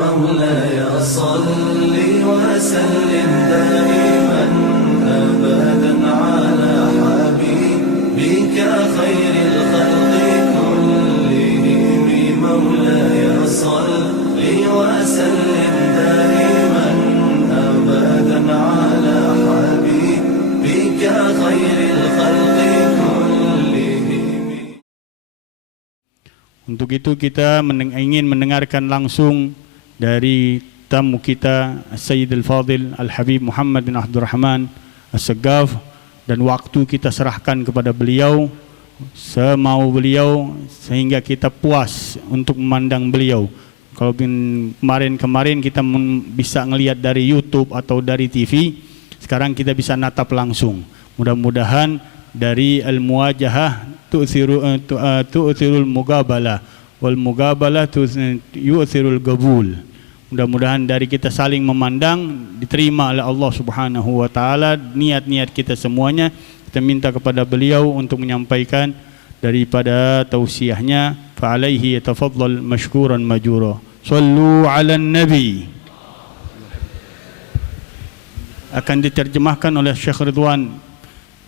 مولاي صل وسلم دائما أبدا على حبيبك خير الخلق كلهم مولاي صل وسلم دائما أبدا على حبيبك خير الخلق كلهم. Untuk itu kita ingin mendengarkan langsung dari tamu kita Sayyid Al-Fadil Al-Habib Muhammad bin Abdurrahman As-Saggaf, dan waktu kita serahkan kepada beliau semau beliau sehingga kita puas untuk memandang beliau. Kalau kemarin kita bisa ngelihat dari YouTube atau dari TV, sekarang kita bisa natap langsung. Mudah-mudahan dari al-muwajahah tu'thirul mugabalah wal mugabalah yu'thirul qabul. Mudah-mudahan dari kita saling memandang diterima oleh Allah Subhanahu wa taala niat-niat kita semuanya. Kita minta kepada beliau untuk menyampaikan daripada tausiahnya. Fa alaihi yatafaddal mashkuran majura. Shallu 'alan nabi. Akan diterjemahkan oleh Syekh Ridwan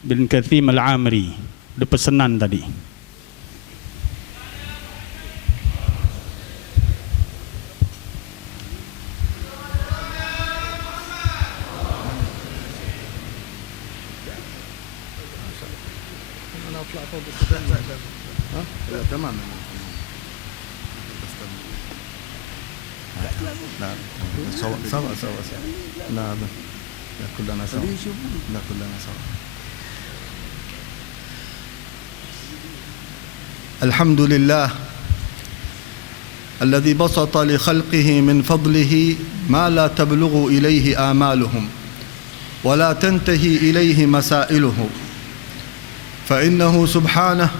bin Kathim Al-Amri. Ada pesanan tadi. تمام. نعم سوا نعم كلنا سوا كلنا سوا. الحمد لله الذي بسط لخلقه من فضله ما لا تبلغ إليه آمالهم ولا تنتهي إليه مسائله، فإنه سبحانه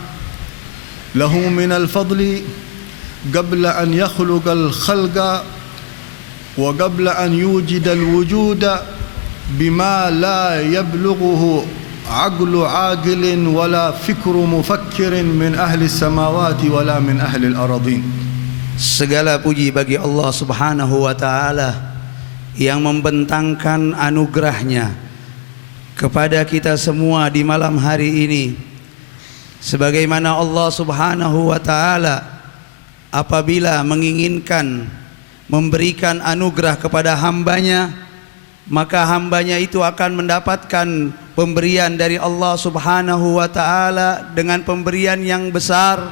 له من الفضل قبل أن يخلق الخلق وقبل أن يوجد الوجود بما لا يبلغه عقل عاقل ولا فكر مفكر من أهل السماوات ولا من أهل الأراضين. Segala puji bagi Allah Subhanahu wa taala yang membentangkan anugerahnya kepada kita semua di malam hari ini. Sebagaimana Allah Subhanahu wa taala apabila menginginkan memberikan anugerah kepada hambanya, maka hambanya itu akan mendapatkan pemberian dari Allah Subhanahu wa taala dengan pemberian yang besar.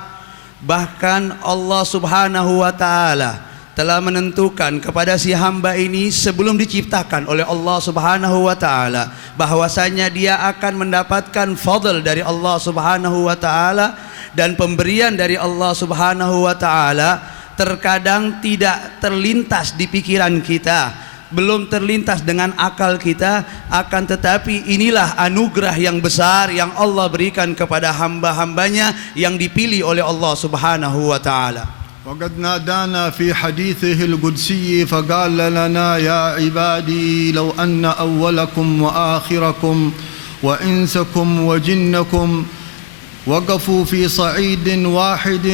Bahkan Allah Subhanahu wa taala telah menentukan kepada si hamba ini sebelum diciptakan oleh Allah Subhanahu wa taala bahwasanya dia akan mendapatkan fadl dari Allah Subhanahu wa taala, dan pemberian dari Allah Subhanahu wa taala terkadang tidak terlintas di pikiran kita, belum terlintas dengan akal kita, akan tetapi inilah anugerah yang besar yang Allah berikan kepada hamba-hambanya yang dipilih oleh Allah Subhanahu wa taala. وقد نادانا في حديثه القدسي فقال لنا يا عبادي لو أن أولكم وآخركم وإنسكم وجنكم وقفوا في صعيد واحد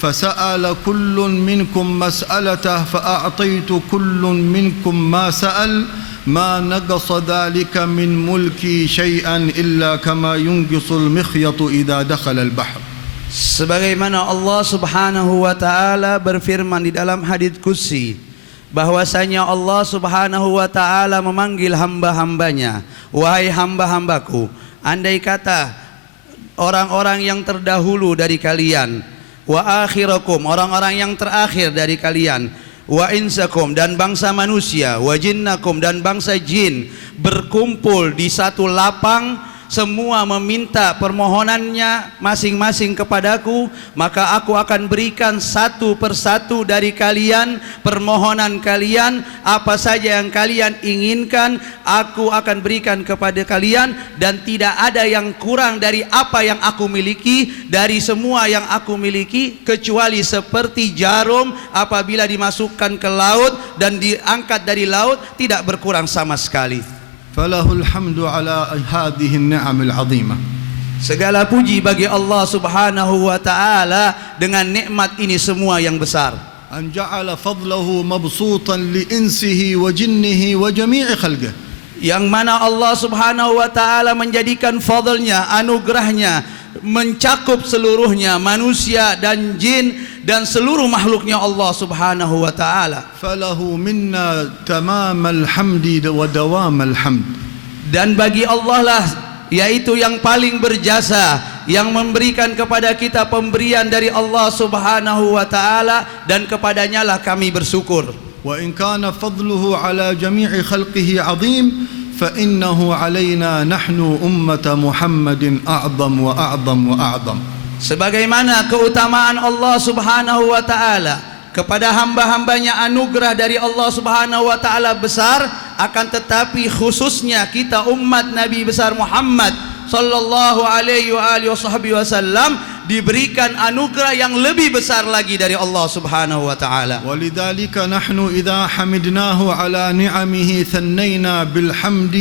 فسأل كل منكم مسألته فأعطيت كل منكم ما سأل ما نقص ذلك من ملكي شيئا إلا كما ينقص المخيط إذا دخل البحر. Sebagaimana Allah Subhanahu wa taala berfirman di dalam hadits qudsi bahwasanya Allah Subhanahu wa taala memanggil hamba-hambanya, wahai hamba-hambaku, andai kata orang-orang yang terdahulu dari kalian, wa akhirakum, orang-orang yang terakhir dari kalian, wa insakum, dan bangsa manusia, wa jinnakum, dan bangsa jin berkumpul di satu lapang semua meminta permohonannya masing-masing kepadaku, maka aku akan berikan satu persatu dari kalian permohonan kalian. Apa saja yang kalian inginkan, aku akan berikan kepada kalian, dan tidak ada yang kurang dari apa yang aku miliki, dari semua yang aku miliki, kecuali seperti jarum apabila dimasukkan ke laut dan diangkat dari laut, tidak berkurang sama sekali. فله الحمد على هذه النعم العظيمة. Segala puji bagi Allah Subhanahu wa taala dengan nikmat ini semua yang besar. أن جعل فضله مبسوطا لإنسه وجنه وجميع خلقه. Yang mana Allah Subhanahu wa taala menjadikan fadlnya, anugerahnya mencakup seluruhnya, manusia dan jin dan seluruh makhluknya Allah Subhanahu wa taala. فله منا تمام الحمد ودوام الحمد. Dan bagi Allah lah, yaitu yang paling berjasa, yang memberikan kepada kita pemberian dari Allah Subhanahu wa taala, dan kepadanya lah kami bersyukur. وإن كان فضله على جميع خلقه عظيم فإنه علينا نحن أمة محمد أعظم وأعظم وأعظم. Sebagaimana keutamaan Allah Subhanahu wa taala kepada hamba-hambanya, anugerah dari Allah Subhanahu wa taala besar, akan tetapi khususnya kita umat Nabi besar Muhammad sallallahu alaihi wasallam diberikan anugerah yang lebih besar lagi dari Allah Subhanahu wa taala. ولذلك نحن إذا حمدناه على نعمه ثنينا بالحمد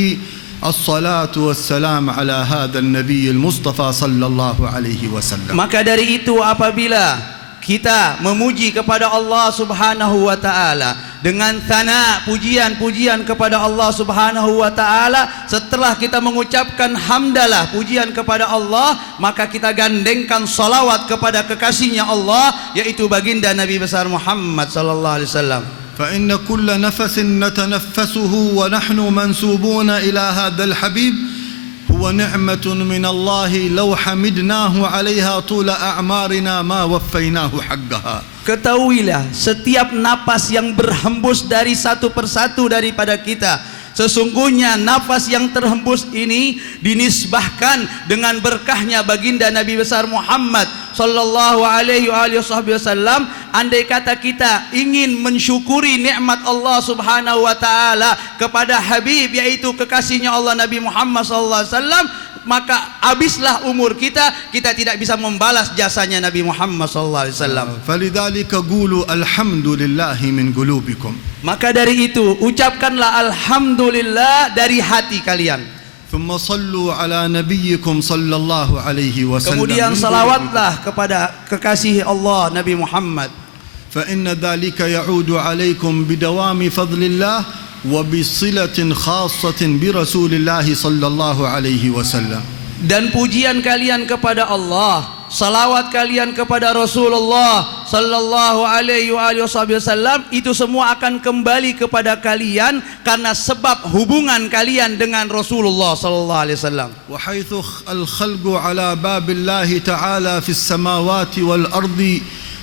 الصلاة والسلام على هذا النبي المصطفى صلى الله عليه وسلم. Maka dari itu apabila kita memuji kepada Allah Subhanahu wa taala dengan thana, pujian-pujian kepada Allah Subhanahu wa taala, setelah kita mengucapkan hamdalah, pujian kepada Allah, maka kita gandengkan salawat kepada kekasihnya Allah, yaitu baginda Nabi besar Muhammad sallallahu alaihi wasallam. فإن كل نفس نتنفسه ونحن منسوبون إلى هذا الحبيب هو نعمة من الله لو حمدناه عليها طول أعمارنا ما وفيناه حقها. Ketahuilah, setiap napas yang berhembus dari satu persatu daripada kita, sesungguhnya nafas yang terhembus ini dinisbahkan dengan berkahnya baginda Nabi besar Muhammad sallallahu alaihi wasallam. Andai kata kita ingin mensyukuri nikmat Allah Subhanahu wa taala kepada Habib, yaitu kekasihnya Allah Nabi Muhammad sallallahu alaihi wasallam, maka habislah umur kita, kita tidak bisa membalas jasanya Nabi Muhammad sallallahu alaihi wasallam. فلذلك قولوا الحمد لله من قلوبكم. Maka dari itu ucapkanlah alhamdulillah dari hati kalian. ثم صلوا على نبيكم صلى الله عليه وسلم. Kemudian salawatlah kepada kekasih Allah Nabi Muhammad. فإن ذلك يعود عليكم بدوام فضل الله وبصلة خاصة برسول الله صلى الله عليه وسلم. Dan pujian kalian kepada Allah, salawat kalian kepada Rasulullah sallallahu alaihi wasallam, itu semua akan kembali kepada kalian karena sebab hubungan kalian dengan Rasulullah sallallahu alaihi wasallam. وحيث الخلق على باب الله تعالى في السماوات والأرض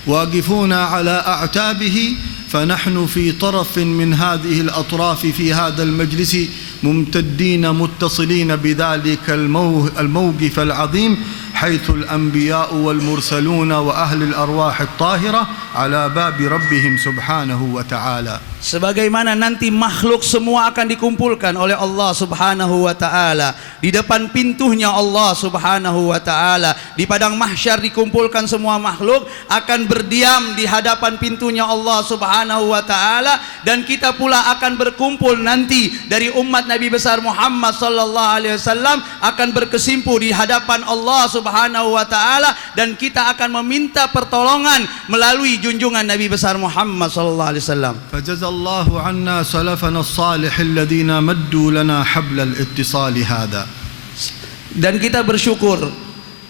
واقفون على أعتابه، فنحن في طرف من هذه الأطراف في هذا المجلس ممتدين متصلين بذلك الموقف العظيم، حيث الأنبياء والمرسلون وأهل الأرواح الطاهرة على باب ربهم سبحانه وتعالى. Sebagaimana nanti makhluk semua akan dikumpulkan oleh Allah Subhanahu wa taala di depan pintunya Allah Subhanahu wa taala. Di padang mahsyar dikumpulkan semua makhluk, akan berdiam di hadapan pintunya Allah Subhanahu wa taala, dan kita pula akan berkumpul nanti dari umat Nabi besar Muhammad sallallahu alaihi wasallam akan berkesimpuh di hadapan Allah Subhanahu wa taala, dan kita akan meminta pertolongan melalui junjungan Nabi besar Muhammad sallallahu alaihi wasallam. الله عنا سلفنا الصالح الذين مدوا لنا حبل الاتصال هذا. Dan kita bersyukur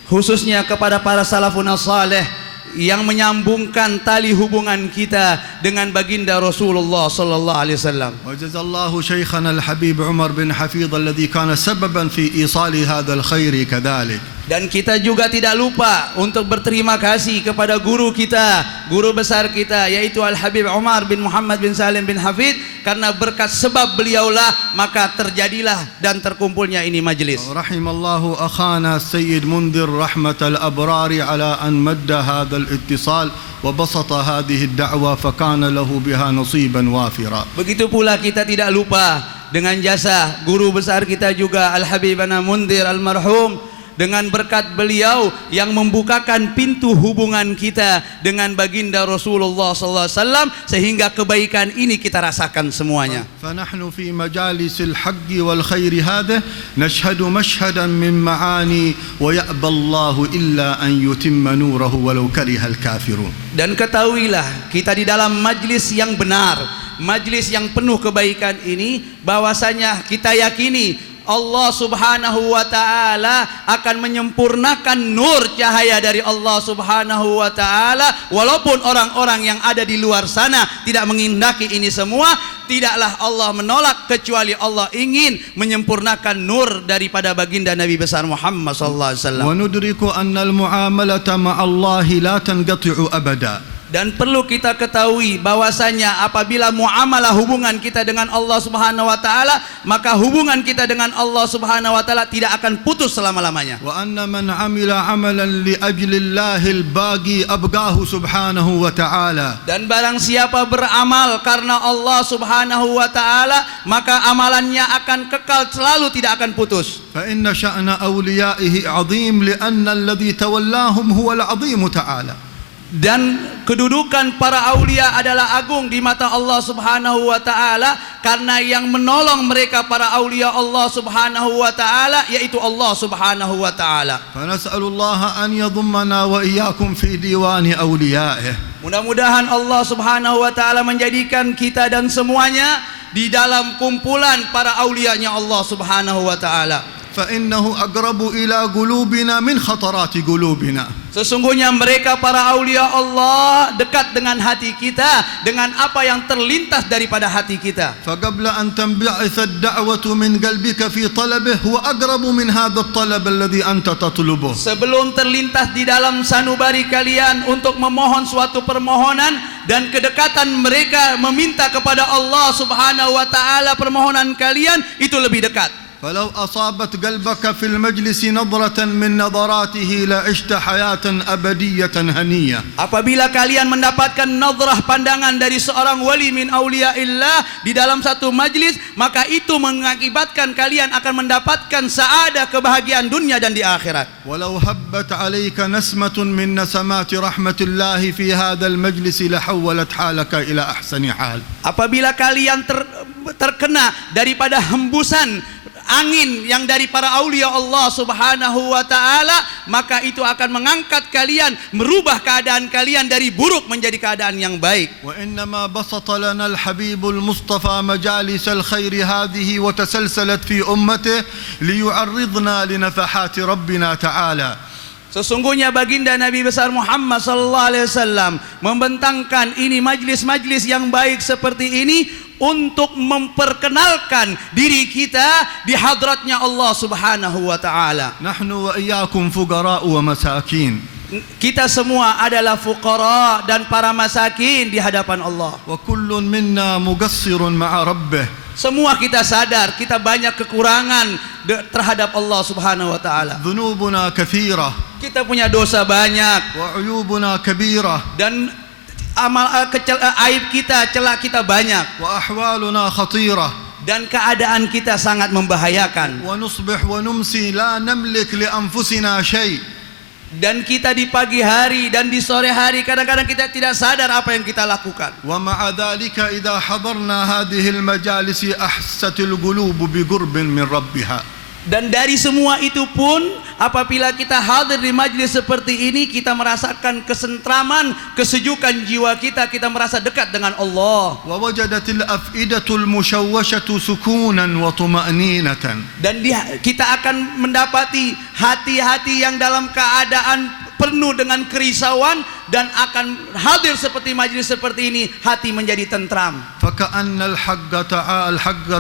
khususnya kepada para salafun salih yang menyambungkan tali hubungan kita dengan baginda Rasulullah sallallahu alaihi wasallam. وجزا الله شيخنا الحبيب عمر بن حفيظ الذي كان سببا في إيصال هذا الخير كذلك. Dan kita juga tidak lupa untuk berterima kasih kepada guru kita, guru besar kita, yaitu Al-Habib Umar bin Muhammad bin Salim bin Hafid, karena berkat sebab beliaulah maka terjadilah dan terkumpulnya ini majlis. رحم الله أخانا السيد منذر رحمة الأبرار على أن مد هذا الاتصال وبسط هذه الدعوة فكان له بها نصيبا وافرا. Begitu pula kita tidak lupa dengan jasa guru besar kita juga Al-Habib Ana Mundir almarhum, dengan berkat beliau yang membukakan pintu hubungan kita dengan baginda Rasulullah sallallahu alaihi wasallam sehingga kebaikan ini kita rasakan semuanya. فنحن في مجالس الحق والخير هذا نشهد مشهدا من معاني ويأبى الله إلا أن يتم نوره ولو كره الكافرون. Dan ketahuilah kita di dalam majlis yang benar, majlis yang penuh kebaikan ini, bahwasanya kita yakini Allah subhanahu wa ta'ala akan menyempurnakan nur cahaya dari Allah subhanahu wa ta'ala. Walaupun orang-orang yang ada di luar sana tidak menghendaki ini semua, tidaklah Allah menolak kecuali Allah ingin menyempurnakan nur daripada baginda Nabi besar Muhammad sallallahu alaihi wasallam. وندرك أن المعاملة مع الله لا تنقطع أبدا. Dan perlu kita ketahui bahwasanya apabila muamalah hubungan kita dengan Allah Subhanahu wa taala, maka hubungan kita dengan Allah Subhanahu wa taala tidak akan putus selama-lamanya. وأن من عمل عملا لأجل الله الباقي أبقاه سبحانه وتعالى. Dan barang siapa beramal karena Allah Subhanahu wa taala, maka amalannya akan kekal selalu, tidak akan putus. فإن شأن أوليائه عظيم لأن الذي تولاهم هو العظيم تعالى. Dan kedudukan para aulia adalah agung di mata Allah Subhanahu wa taala, karena yang menolong mereka para aulia Allah Subhanahu wa taala yaitu Allah Subhanahu wa taala. فنسأل الله أن يضمنا وإياكم في ديوان أوليائه. Mudah-mudahan Allah Subhanahu wa taala menjadikan kita dan semuanya di dalam kumpulan para aulianya Allah Subhanahu wa taala. فإنه أقرب إلى قلوبنا من خطرات قلوبنا. Sesungguhnya mereka para aulia Allah dekat dengan hati kita, dengan apa yang terlintas daripada hati kita. فقبل أن تنبعث الدعوة من قلبك في طلبه هو أقرب من هذا الطلب الذي أنت تطلبه. Sebelum terlintas di dalam sanubari kalian untuk memohon suatu permohonan, dan kedekatan mereka meminta kepada Allah Subhanahu wa taala permohonan kalian itu lebih dekat. فلو أصابت قلبك في المجلس نظرة من نظراته لعشت حياة أبدية هنية. Apabila kalian mendapatkan nazrah pandangan dari seorang wali min auliaillah di dalam satu majlis, maka itu mengakibatkan kalian akan mendapatkan saadah, kebahagiaan dunia dan di akhirat. ولو هبت عليك نسمة من نسمات رحمة الله في هذا المجلس لحولت حالك إلى أحسن حال. Apabila kalian terkena daripada hembusan angin yang dari para aulia Allah Subhanahu wa taala, maka itu akan mengangkat kalian, merubah keadaan kalian dari buruk menjadi keadaan yang baik. وإنما بسط لنا الحبيب المصطفى مجالس الخير هذه وتسلسلت في أمته ليعرضنا لنفحات ربنا تعالى. Sesungguhnya baginda Nabi besar Muhammad sallallahu alaihi wasallam membentangkan ini majlis-majlis yang baik seperti ini untuk memperkenalkan diri kita di hadratnya Allah Subhanahu wa taala. نحن وإياكم فقراء ومساكين. Kita semua adalah fuqara dan para masakin di hadapan Allah. وكل منا مقصر مع ربه. Semua kita sadar kita banyak kekurangan terhadap Allah Subhanahu wa taala. ذنوبنا كثيرة. Kita punya dosa banyak وعيوبنا كبيرة. dan aib kita, celak kita banyak, وأحوالنا خطيرة. dan keadaan kita sangat membahayakan. ونصبح ونمسي لا نملك لأنفسنا شيء. Dan kita di pagi hari dan di sore hari kadang-kadang kita tidak sadar apa yang kita lakukan. ومع ذلك إذا حضرنا هذه المجالس أحست القلوب بقرب من ربها. Dan dari semua itu pun apabila kita hadir di majlis seperti ini, kita merasakan kesentraman, kesejukan jiwa kita, kita merasa dekat dengan Allah. ووجدت الأفئدة المشوشة سكونا وطمأنينة. Dan kita akan mendapati hati-hati yang dalam keadaan penuh dengan kerisauan dan akan hadir seperti majlis seperti ini, hati menjadi tentram. فكأن الحق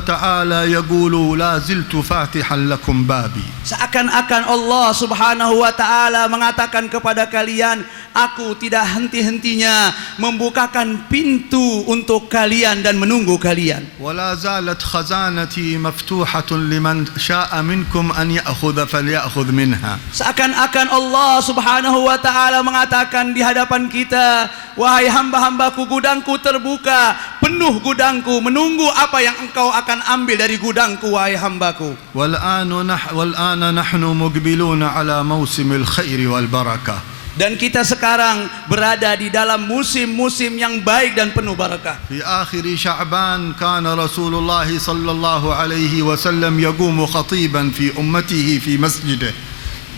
تعالى يقول لا زلت فاتحا لكم بابي. Seakan-akan Allah Subhanahu wa taala mengatakan kepada kalian, aku tidak henti-hentinya membukakan pintu untuk kalian dan menunggu kalian. ولا زالت خزانتي مفتوحة لمن شاء منكم أن يأخذ فليأخذ منها. Seakan-akan Allah Subhanahu wa taala mengatakan di hadapan kita, wahai hamba-hambaku, gudangku terbuka, penuh gudangku, menunggu apa yang engkau akan ambil dari gudangku, wahai hambaku. والآن نحن مقبلون على موسم الخير والبركة. Dan kita sekarang berada di dalam musim-musim yang baik dan penuh barakah. في آخر شعبان كان رسول الله صلى الله عليه وسلم يقوم خطيبا في أمته في مسجده.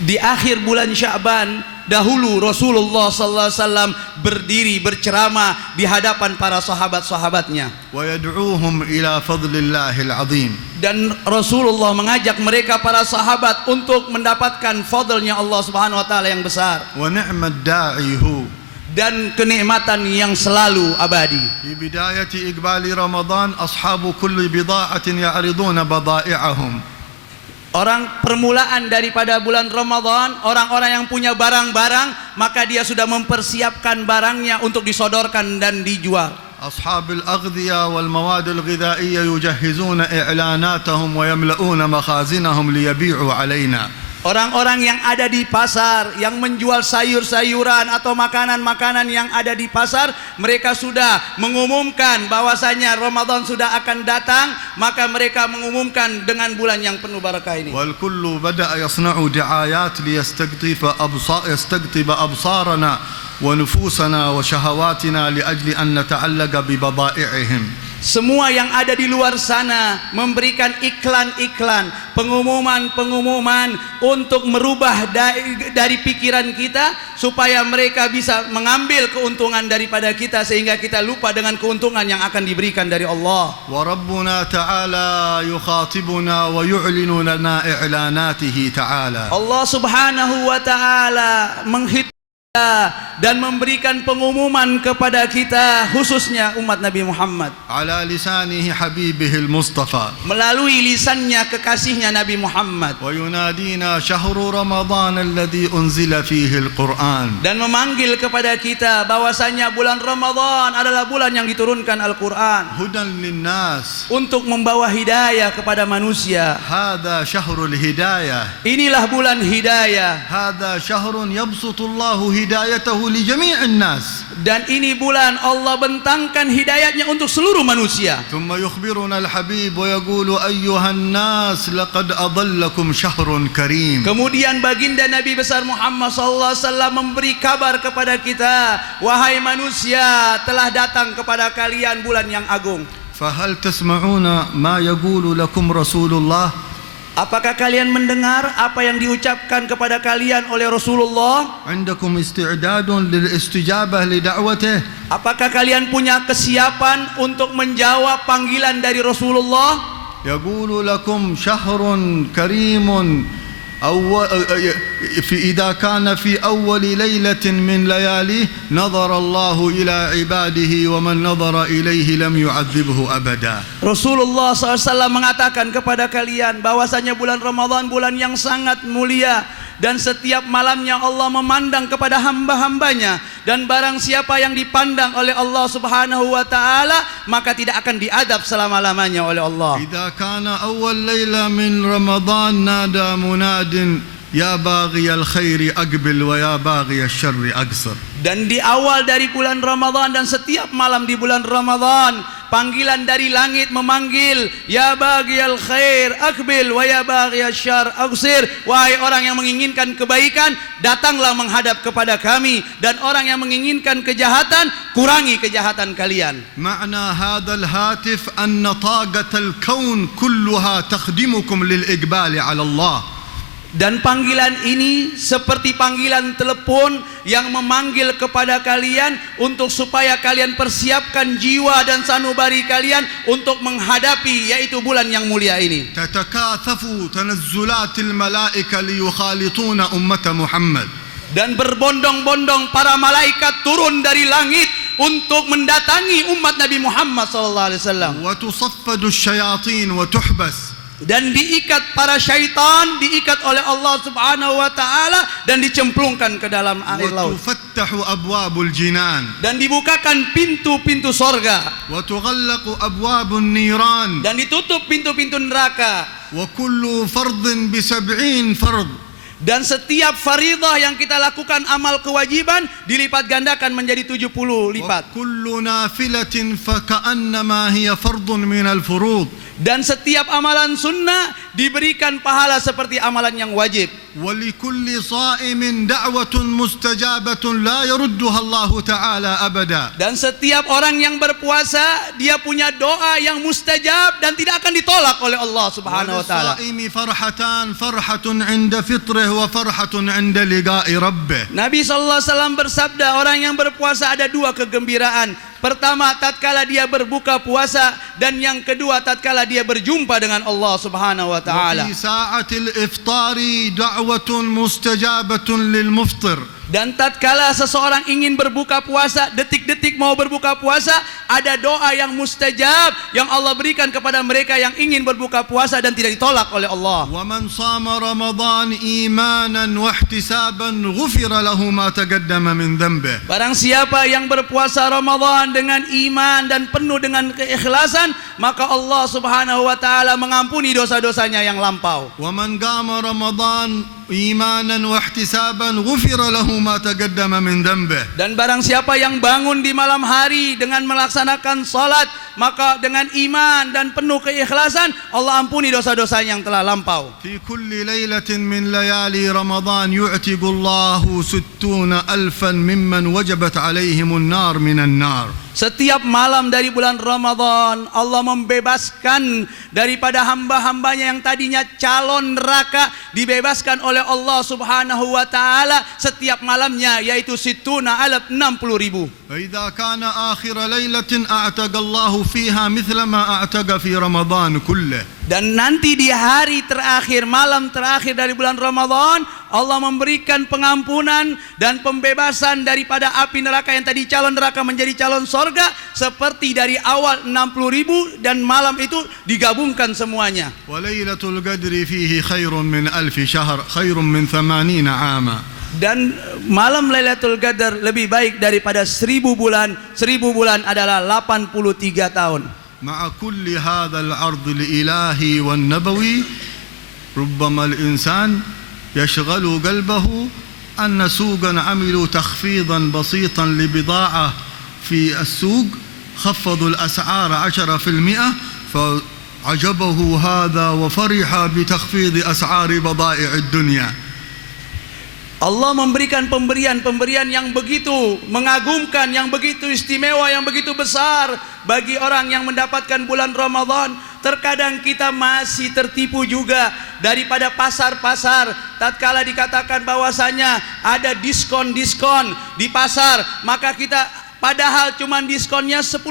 Di akhir bulan Sya'ban dahulu Rasulullah sallallahu alaihi wasallam berdiri berceramah di hadapan para sahabat-sahabatnya. ويدعوهم إلى فضل الله العظيم. Dan Rasulullah mengajak mereka para sahabat untuk mendapatkan fadlnya Allah Subhanahu wa taala yang besar. ونعم الداعي هو. Dan kenikmatan yang selalu abadi. في بداية إقبال رمضان أصحاب كل بضاعة يعرضون بضائعهم. Orang permulaan daripada bulan Ramadan, orang-orang yang punya barang-barang, maka dia sudah mempersiapkan barangnya untuk disodorkan dan dijual. أصحاب الأغذية والمواد الغذائية يجهزون إعلاناتهم ويملؤون مخازنهم ليبيعوا علينا. Orang-orang yang ada di pasar, yang menjual sayur-sayuran atau makanan-makanan yang ada di pasar, mereka sudah mengumumkan bahwasanya Ramadan sudah akan datang, maka mereka mengumumkan dengan bulan yang penuh barakah ini. والكل بدأ يصنع دعايات يستقطب أبصارنا ونفوسنا وشهواتنا لأجل أن نتعلق ببضائعهم. Semua yang ada di luar sana memberikan iklan-iklan, pengumuman-pengumuman untuk merubah dari pikiran kita supaya mereka bisa mengambil keuntungan daripada kita sehingga kita lupa dengan keuntungan yang akan diberikan dari Allah. وربنا تعالى يخاطبنا ويعلن لنا إعلاناته تعالى. Allah Subhanahu wa taala dan memberikan pengumuman kepada kita, khususnya umat Nabi Muhammad, على لسانه حبيبه المصطفى. melalui lisannya kekasihnya Nabi Muhammad, وينادينا شهر رمضان الذي أنزل فيه القرآن. dan memanggil kepada kita bahwasanya bulan Ramadan adalah bulan yang diturunkan Al-Quran هدى للناس. untuk membawa hidayah kepada manusia. هذا شهر الهداية. Inilah bulan hidayah, هذا شهر يبسط الله هدايته لجميع الناس. dan ini bulan Allah bentangkan hidayatnya untuk seluruh manusia. ثم يخبرنا الحبيب ويقول أيها الناس لقد أضلكم شهر كريم. Kemudian baginda Nabi besar Muhammad SAW memberi kabar kepada kita, wahai manusia, telah datang kepada kalian bulan yang agung. فهل تسمعون ما يقول لكم رسول الله؟ Apakah kalian mendengar apa yang diucapkan kepada kalian oleh Rasulullah? عندكم استعداد للاستجابة لدعوته؟ Apakah kalian punya kesiapan untuk menjawab panggilan dari Rasulullah? يقول لكم شهر كريم إذا كان في أول ليلة من لياليه نظر الله إلى عباده ومن نظر إليه لم يعذبه أبدا. Rasulullah SAW mengatakan kepada kalian bahwasanya bulan Ramadan bulan yang sangat mulia, dan setiap malamnya Allah memandang kepada hamba-hambanya, dan barang siapa yang dipandang oleh Allah Subhanahu wa taala maka tidak akan diadab selama-lamanya oleh Allah. إذا كان أول ليلة من رمضان نادى مناد يا باغي الخير أقبل ويا باغي الشر أقصر. Dan di awal dari bulan Ramadan dan setiap malam di bulan Ramadan, panggilan dari langit memanggil, ya baghiyal khair aqbil wa ya baghiyasy syarr aqsir. Wahai orang yang menginginkan kebaikan, datanglah menghadap kepada kami, dan orang yang menginginkan kejahatan, kurangi kejahatan kalian. معنى هذا الهاتف أن طاقة الكون كلها تخدمكم للإقبال على الله. Dan panggilan ini seperti panggilan telepon yang memanggil kepada kalian untuk supaya kalian persiapkan jiwa dan sanubari kalian untuk menghadapi yaitu bulan yang mulia ini. تتكاثف تنزلات الملائكة ليخالطون أمة محمد. dan berbondong-bondong para malaikat turun dari langit untuk mendatangi umat Nabi Muhammad SAW. وتصفد الشياطين وتحبس. Dan diikat para syaitan, diikat oleh Allah Subhanahu wa taala dan dicemplungkan ke dalam air laut. وتفتح أبواب الجنان. Dan dibukakan pintu-pintu sorga. وتغلق أبواب النيران. Dan ditutup pintu-pintu neraka. وكل فرض ب70 فرض. Dan setiap faridah yang kita lakukan amal kewajiban dilipat gandakan menjadi 70 lipat. وكل نافلة فكأنما هي فرض من الفروض. Dan setiap amalan sunnah diberikan pahala seperti amalan yang wajib. ولكل صائم دعوة مستجابة لا يردها الله تعالى أبدا. Dan setiap orang yang berpuasa dia punya doa yang mustajab dan tidak akan ditolak oleh Allah Subhanahu wa taala. وللصائم فرحتان فرحة عند فطره وفرحة عند لقاء ربه. Nabi SAW bersabda, orang yang berpuasa ada dua kegembiraan. Pertama, tatkala dia berbuka puasa, dan yang kedua tatkala dia berjumpa dengan Allah Subhanahu wa taala. وفي ساعة الإفطار دعوة مستجابة للمفطر. Dan tatkala seseorang ingin berbuka puasa, detik-detik mau berbuka puasa, ada doa yang mustajab yang Allah berikan kepada mereka yang ingin berbuka puasa dan tidak ditolak oleh Allah. ومن صام رمضان إيمانا واحتسابا غفر له ما تقدم من ذنبه. Barang siapa yang berpuasa Ramadan dengan iman dan penuh dengan keikhlasan, maka Allah Subhanahu wa taala mengampuni dosa-dosanya yang lampau. ومن قام رمضان إيمانا واحتسابا غفر له ما تقدم من ذنبه. Dan barang siapa yang bangun di malam hari dengan melaksanakan salat, maka dengan iman dan penuh keikhlasan Allah ampuni dosa-dosanya yang telah lampau. في كل ليلة من ليالي رمضان يعتق الله 60,000 ممن وجبت عليهم النار من النار. Setiap malam dari bulan Ramadan Allah membebaskan daripada hamba-hambanya yang tadinya calon neraka, dibebaskan oleh Allah Subhanahu wa taala setiap malamnya, yaitu 60,000. فإذا كان آخر ليلة أعتق الله فيها مثل ما أعتق في رمضان كله. Dan nanti di hari terakhir, malam terakhir dari bulan Ramadan, Allah memberikan pengampunan dan pembebasan daripada api neraka yang tadi calon neraka menjadi calon sorga, seperti dari awal 60,000 dan malam itu digabungkan semuanya. وليلة القدر فيه خير من 1000 شهر خير من 80 عاما. Dan malam Lailatul Qadar lebih baik daripada 1000 bulan. 1000 bulan adalah 83 tahun. مع كل هذا العرض الإلهي والنبوي ربما الإنسان يشغل قلبه أن سوقا عملوا تخفيضا بسيطا لبضاعة في السوق، خفضوا الأسعار 10%، فعجبه هذا وفرح بتخفيض أسعار بضائع الدنيا. Allah memberikan pemberian-pemberian yang begitu mengagumkan, yang begitu istimewa, yang begitu besar bagi orang yang mendapatkan bulan Ramadan. Terkadang kita masih tertipu juga daripada pasar-pasar. Tatkala dikatakan bahwasanya ada diskon-diskon di pasar, maka kita padahal cuma diskonnya 10%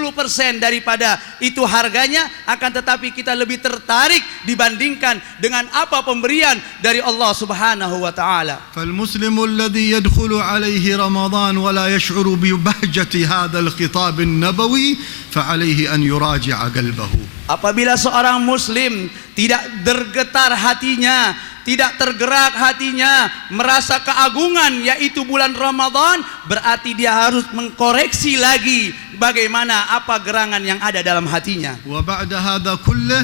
daripada itu harganya, akan tetapi kita lebih tertarik dibandingkan dengan apa pemberian dari Allah Subhanahu wa taala. فالمسلم الذي يدخل عليه رمضان ولا يشعر ببهجة هذا الخطاب النبوي فعليه أن يراجع قلبه. Apabila seorang muslim tidak bergetar hatinya, tidak tergerak hatinya, merasa keagungan yaitu bulan Ramadan, berarti dia harus mengkoreksi lagi bagaimana apa gerangan yang ada dalam hatinya. وبعد هذا كله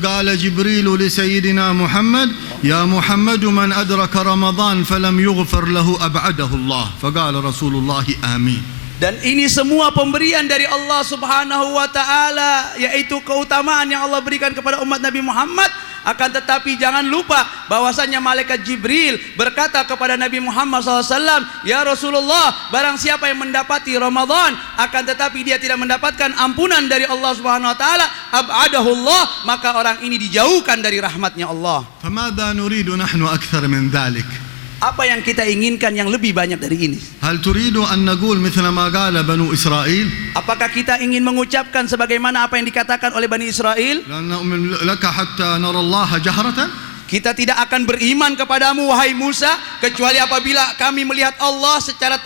قال جبريل لسيدنا محمد يا محمد من أدرك رمضان فلم يغفر له أبعده الله فقال رسول الله آمين. Dan ini semua pemberian dari Allah Subhanahu wa taala, yaitu keutamaan yang Allah berikan kepada umat Nabi Muhammad. Akan tetapi jangan lupa bahwasanya malaikat Jibril berkata kepada Nabi Muhammad SAW, "Ya Rasulullah, barang siapa yang mendapati Ramadan akan tetapi dia tidak mendapatkan ampunan dari Allah Subhanahu wa taala, ab'adahullah, maka orang ini dijauhkan dari rahmatnya Allah." فماذا نريد نحن أكثر من ذلك؟ Apa yang kita inginkan yang lebih banyak dari ini? هل تريد أن نقول مثل ما قال بنو إسرائيل؟ Apakah kita ingin mengucapkan sebagaimana apa yang dikatakan oleh Bani Israel? لن نؤمن لك حتى نرى الله جهرة. Kita tidak akan beriman kepadamu wahai Musa kecuali apabila kami melihat Allah secara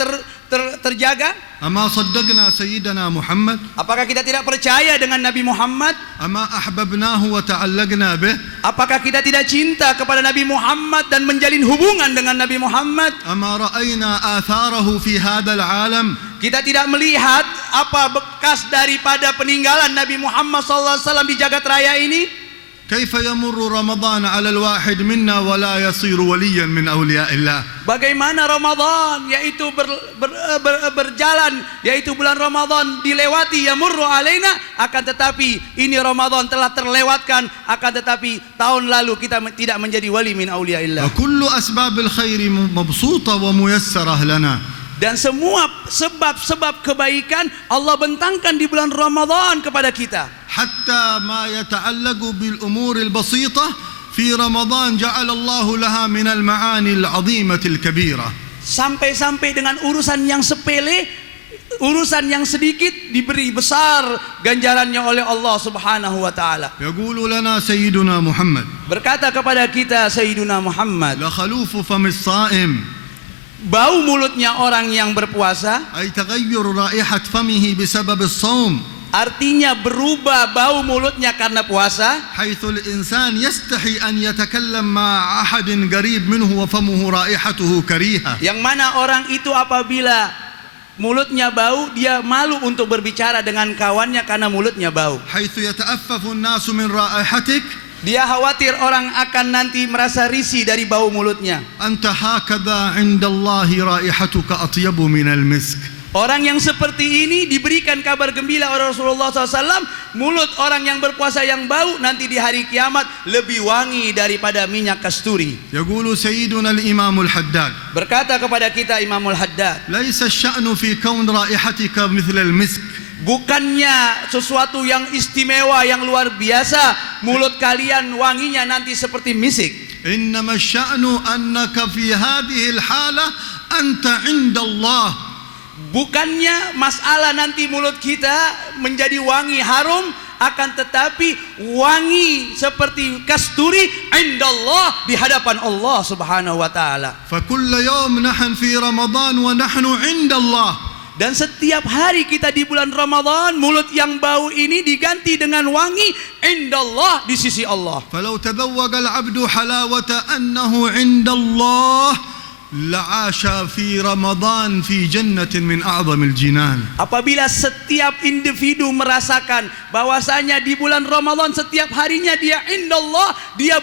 terjaga. أما صدقنا سيدنا محمد Apakah kita tidak percaya dengan Nabi Muhammad? أما أحببناه وتعلقنا به Apakah kita tidak cinta kepada Nabi Muhammad dan menjalin hubungan dengan Nabi Muhammad? أما رأينا آثاره في هذا العالم Kita tidak melihat apa bekas daripada peninggalan Nabi Muhammad SAW di jagat raya ini? كيف يمر رمضان على الواحد منا ولا يصير وليا من أولياء الله. Bagaimana Ramadan yaitu berjalan, yaitu bulan Ramadan dilewati, yamurru alaina, akan tetapi ini Ramadan telah terlewatkan, akan tetapi tahun lalu kita tidak menjadi wali min auliyaillah. وكل أسباب الخير مبسوطة وميسرة لنا. Dan semua sebab-sebab kebaikan Allah bentangkan di bulan Ramadan kepada kita. حتى ما يتعلق بالأمور البسيطة في رمضان جعل الله لها من المعاني العظيمة الكبيرة. Sampai-sampai dengan urusan yang sepele, urusan yang sedikit diberi besar ganjarannya oleh Allah Subhanahu wa taala. يقول لنا سيدنا محمد Berkata kepada kita Sayyiduna Muhammad, لخلوف فم الصائم bau mulutnya orang yang berpuasa, أي تغير رائحة فمه بسبب الصوم، artinya berubah bau mulutnya karena puasa, حيث الإنسان يستحي أن يتكلم مع أحد قريب منه وفمه رائحته كريهة. yang mana orang itu apabila mulutnya bau, dia malu untuk berbicara dengan kawannya karena mulutnya bau. حيث يتأفف الناس من رائحتك، Dia khawatir orang akan nanti merasa risih dari bau mulutnya. أنت هكذا عند الله رائحتك أطيب من المسك. Orang yang seperti ini diberikan kabar gembira oleh Rasulullah SAW, mulut orang yang berpuasa yang bau nanti di hari kiamat lebih wangi daripada minyak kasturi. يقول سيدنا الإمام الحداد Berkata kepada kita Imamul Haddad, ليس الشأن في كون رائحتك مثل المسك، bukannya sesuatu yang istimewa yang luar biasa mulut kalian wanginya nanti seperti misik. إنما الشأن أنك في هذه الحالة أنت عند الله. Bukannya masalah nanti mulut kita menjadi wangi harum, akan tetapi wangi seperti kasturi indallah, di hadapan Allah Subhanahu wa taala. فكل يوم نحن في رمضان ونحن عند الله. Dan setiap hari kita di bulan Ramadan, mulut yang bau ini diganti dengan wangi indallah, di sisi Allah. فلو تذوق العبد حلاوة أنه عند الله لعاش في رمضان في جنة من أعظم الجنان. Apabila setiap individu merasakan bahwasanya di bulan Ramadan setiap harinya dia indallah, dia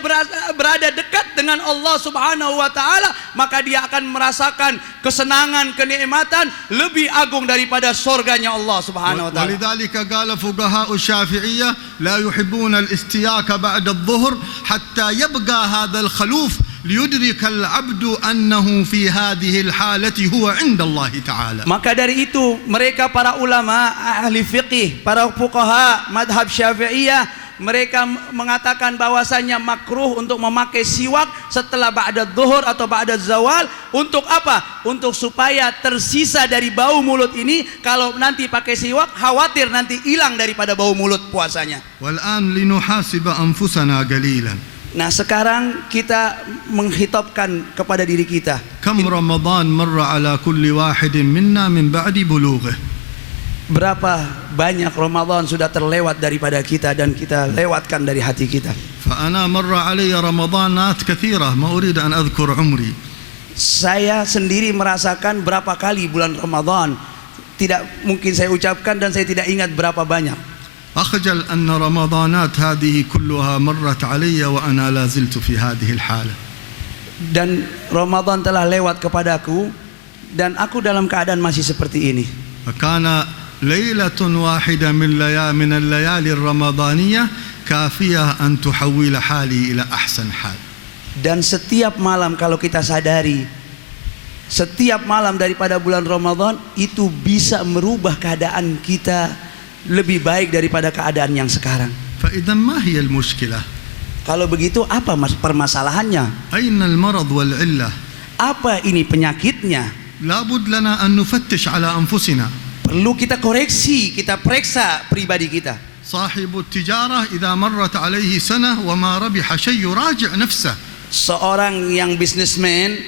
berada dekat dengan Allah Subhanahu wa taala, maka dia akan merasakan kesenangan, kenikmatan lebih agung daripada surganya Allah Subhanahu wa taala. ولذلك قال فقهاء الشافعية لا يحبون الاستياك بعد الظهر حتى يبقى هذا الخلوف ليدرك العبد أنه في هذه الحالة هو عند الله تعالى. Maka dari itu mereka para ulama ahli fiqih, para fuqaha madhab Syafi'iyah, mereka mengatakan bahwasanya makruh untuk memakai siwak setelah ba'da zuhur atau ba'da zawal. Untuk apa? Untuk supaya tersisa dari bau mulut ini. Kalau nanti pakai siwak, khawatir nanti hilang daripada bau mulut puasanya. والآن لنحاسب أنفسنا قليلا. Nah sekarang kita menghitopkan kepada diri kita, كم رمضان مر على كل واحد منا من بعد بلوغه. berapa banyak Ramadan sudah terlewat daripada kita dan kita lewatkan dari hati kita. فأنا مر علي رمضانات كثيرة ما أريد أن أذكر عمري. Saya sendiri merasakan berapa kali bulan Ramadan, tidak mungkin saya ucapkan dan saya tidak ingat berapa banyak. أخجل أن رمضانات هذه كلها مرت علي وأنا لا زلت في هذه الحالة. Dan Ramadan telah lewat kepadaku dan aku dalam keadaan masih seperti ini. فكان ليلة واحدة من الليالي الرمضانية كافية أن تحول حالي إلى أحسن حال. Dan setiap malam kalau kita sadari, setiap malam daripada bulan Ramadan itu bisa merubah keadaan kita lebih baik daripada keadaan yang sekarang. فإذا ما هي المشكلة؟ Kalau begitu apa permasalahannya? أين المرض والعلة؟ Apa ini penyakitnya? لابد لنا أن نفتش على أنفسنا. Perlu kita koreksi, kita periksa pribadi kita. صاحب التجارة إذا مرت عليه سنة وما ربح شيء يراجع نفسه. Seorang yang bisnismen,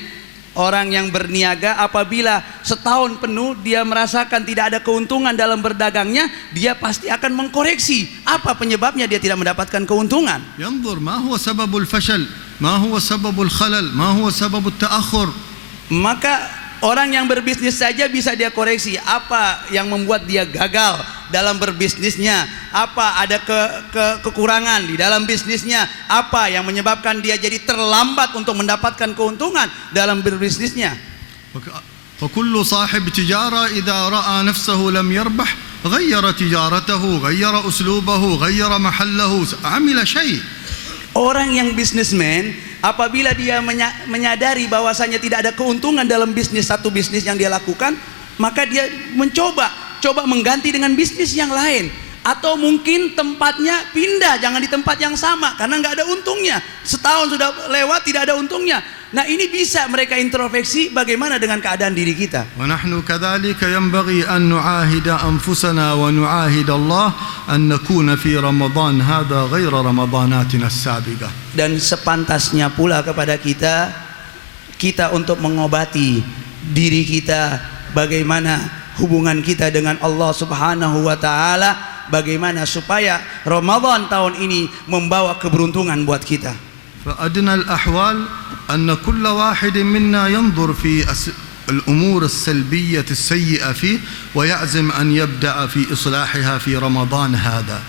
orang yang berniaga, apabila setahun penuh dia merasakan tidak ada keuntungan dalam berdagangnya, dia pasti akan mengkoreksi apa penyebabnya dia tidak mendapatkan keuntungan. ينظر ما هو سبب الفشل، ما هو سبب الخلل، ما هو سبب التأخر. Maka orang yang berbisnis saja bisa dia koreksi apa yang membuat dia gagal dalam berbisnisnya, apa ada kekurangan di dalam bisnisnya, apa yang menyebabkan dia jadi terlambat untuk mendapatkan keuntungan dalam berbisnisnya. فكل صاحب تجارة إذا رأى نفسه لم يربح غير تجارته، غير أسلوبه، غير محله، عمل شيء. Orang yang bisnismen, apabila dia menyadari bahwasanya tidak ada keuntungan dalam satu bisnis yang dia lakukan, maka dia mencoba mengganti dengan bisnis yang lain, atau mungkin tempatnya pindah, jangan di tempat yang sama karena nggak ada untungnya. Setahun sudah lewat tidak ada untungnya. Nah, ini bisa mereka introspeksi bagaimana dengan keadaan diri kita. ونحن كذلك ينبغي أن نعاهد أنفسنا ونعاهد الله أن نكون في رمضان هذا غير رمضاناتنا السابقة. Dan sepantasnya pula kepada kita untuk mengobati diri kita, bagaimana hubungan kita dengan Allah Subhanahu wa taala, bagaimana supaya Ramadan tahun ini membawa keberuntungan buat kita. فأدنى الأحوال أن كل واحد منا ينظر في الأمور السلبية السيئة فيه ويعزم أن يبدأ في إصلاحها في رمضان هذا.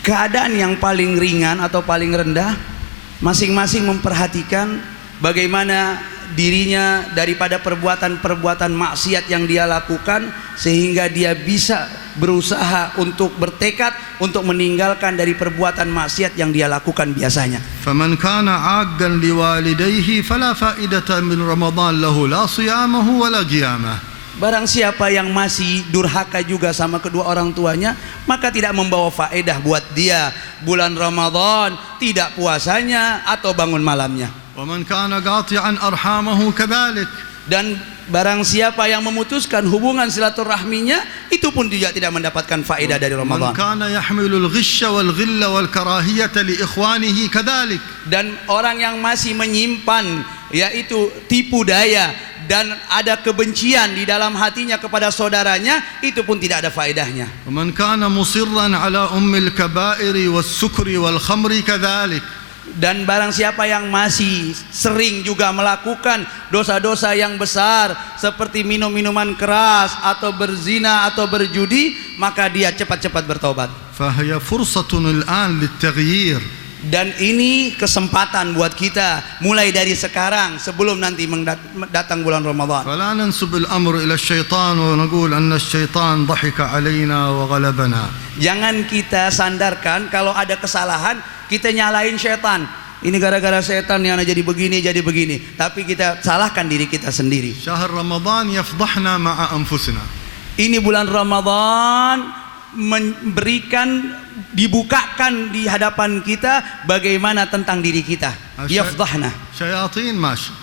Keadaan yang paling ringan atau paling rendah, masing-masing memperhatikan bagaimana dirinya daripada perbuatan-perbuatan maksiat yang dia lakukan, sehingga dia bisa berusaha untuk bertekad untuk meninggalkan dari perbuatan maksiat yang dia lakukan biasanya. فمن كان عاقا لوالديه فلا فائدة من رمضان له لا صيامه ولا قيامه. Barang siapa yang masih durhaka juga sama kedua orang tuanya, maka tidak membawa faedah buat dia bulan Ramadan, tidak puasanya atau bangun malamnya. ومن كان قاطعا أرحامه كذلك. Dan barang siapa yang memutuskan hubungan silaturahminya, itu pun juga tidak mendapatkan faedah dari Ramadan. ومن كان يحمل الغش والغل والكراهية لإخوانه كذلك. Dan orang yang masih menyimpan yaitu tipu daya dan ada kebencian di dalam hatinya kepada saudaranya, itu pun tidak ada faedahnya. ومن كان مصرا على الكبائر والسكر والخمر كذلك. Dan barang siapa yang masih sering juga melakukan dosa-dosa yang besar seperti minum minuman keras atau berzina atau berjudi, maka dia cepat-cepat bertobat. فهي فرصة الآن للتغيير. Dan ini kesempatan buat kita mulai dari sekarang sebelum nanti datang bulan Ramadan. فلا ننسب الأمر إلى الشيطان ونقول أن الشيطان ضحك علينا وغلبنا. Jangan kita sandarkan kalau ada kesalahan kita nyalain setan. Ini gara-gara setan yang jadi begini. Tapi kita salahkan diri kita sendiri. شهر رمضان يفضحنا مع أنفسنا. Ini bulan Ramadan dibukakan di hadapan kita bagaimana tentang diri kita. Yafdahna. شياطين ماشي.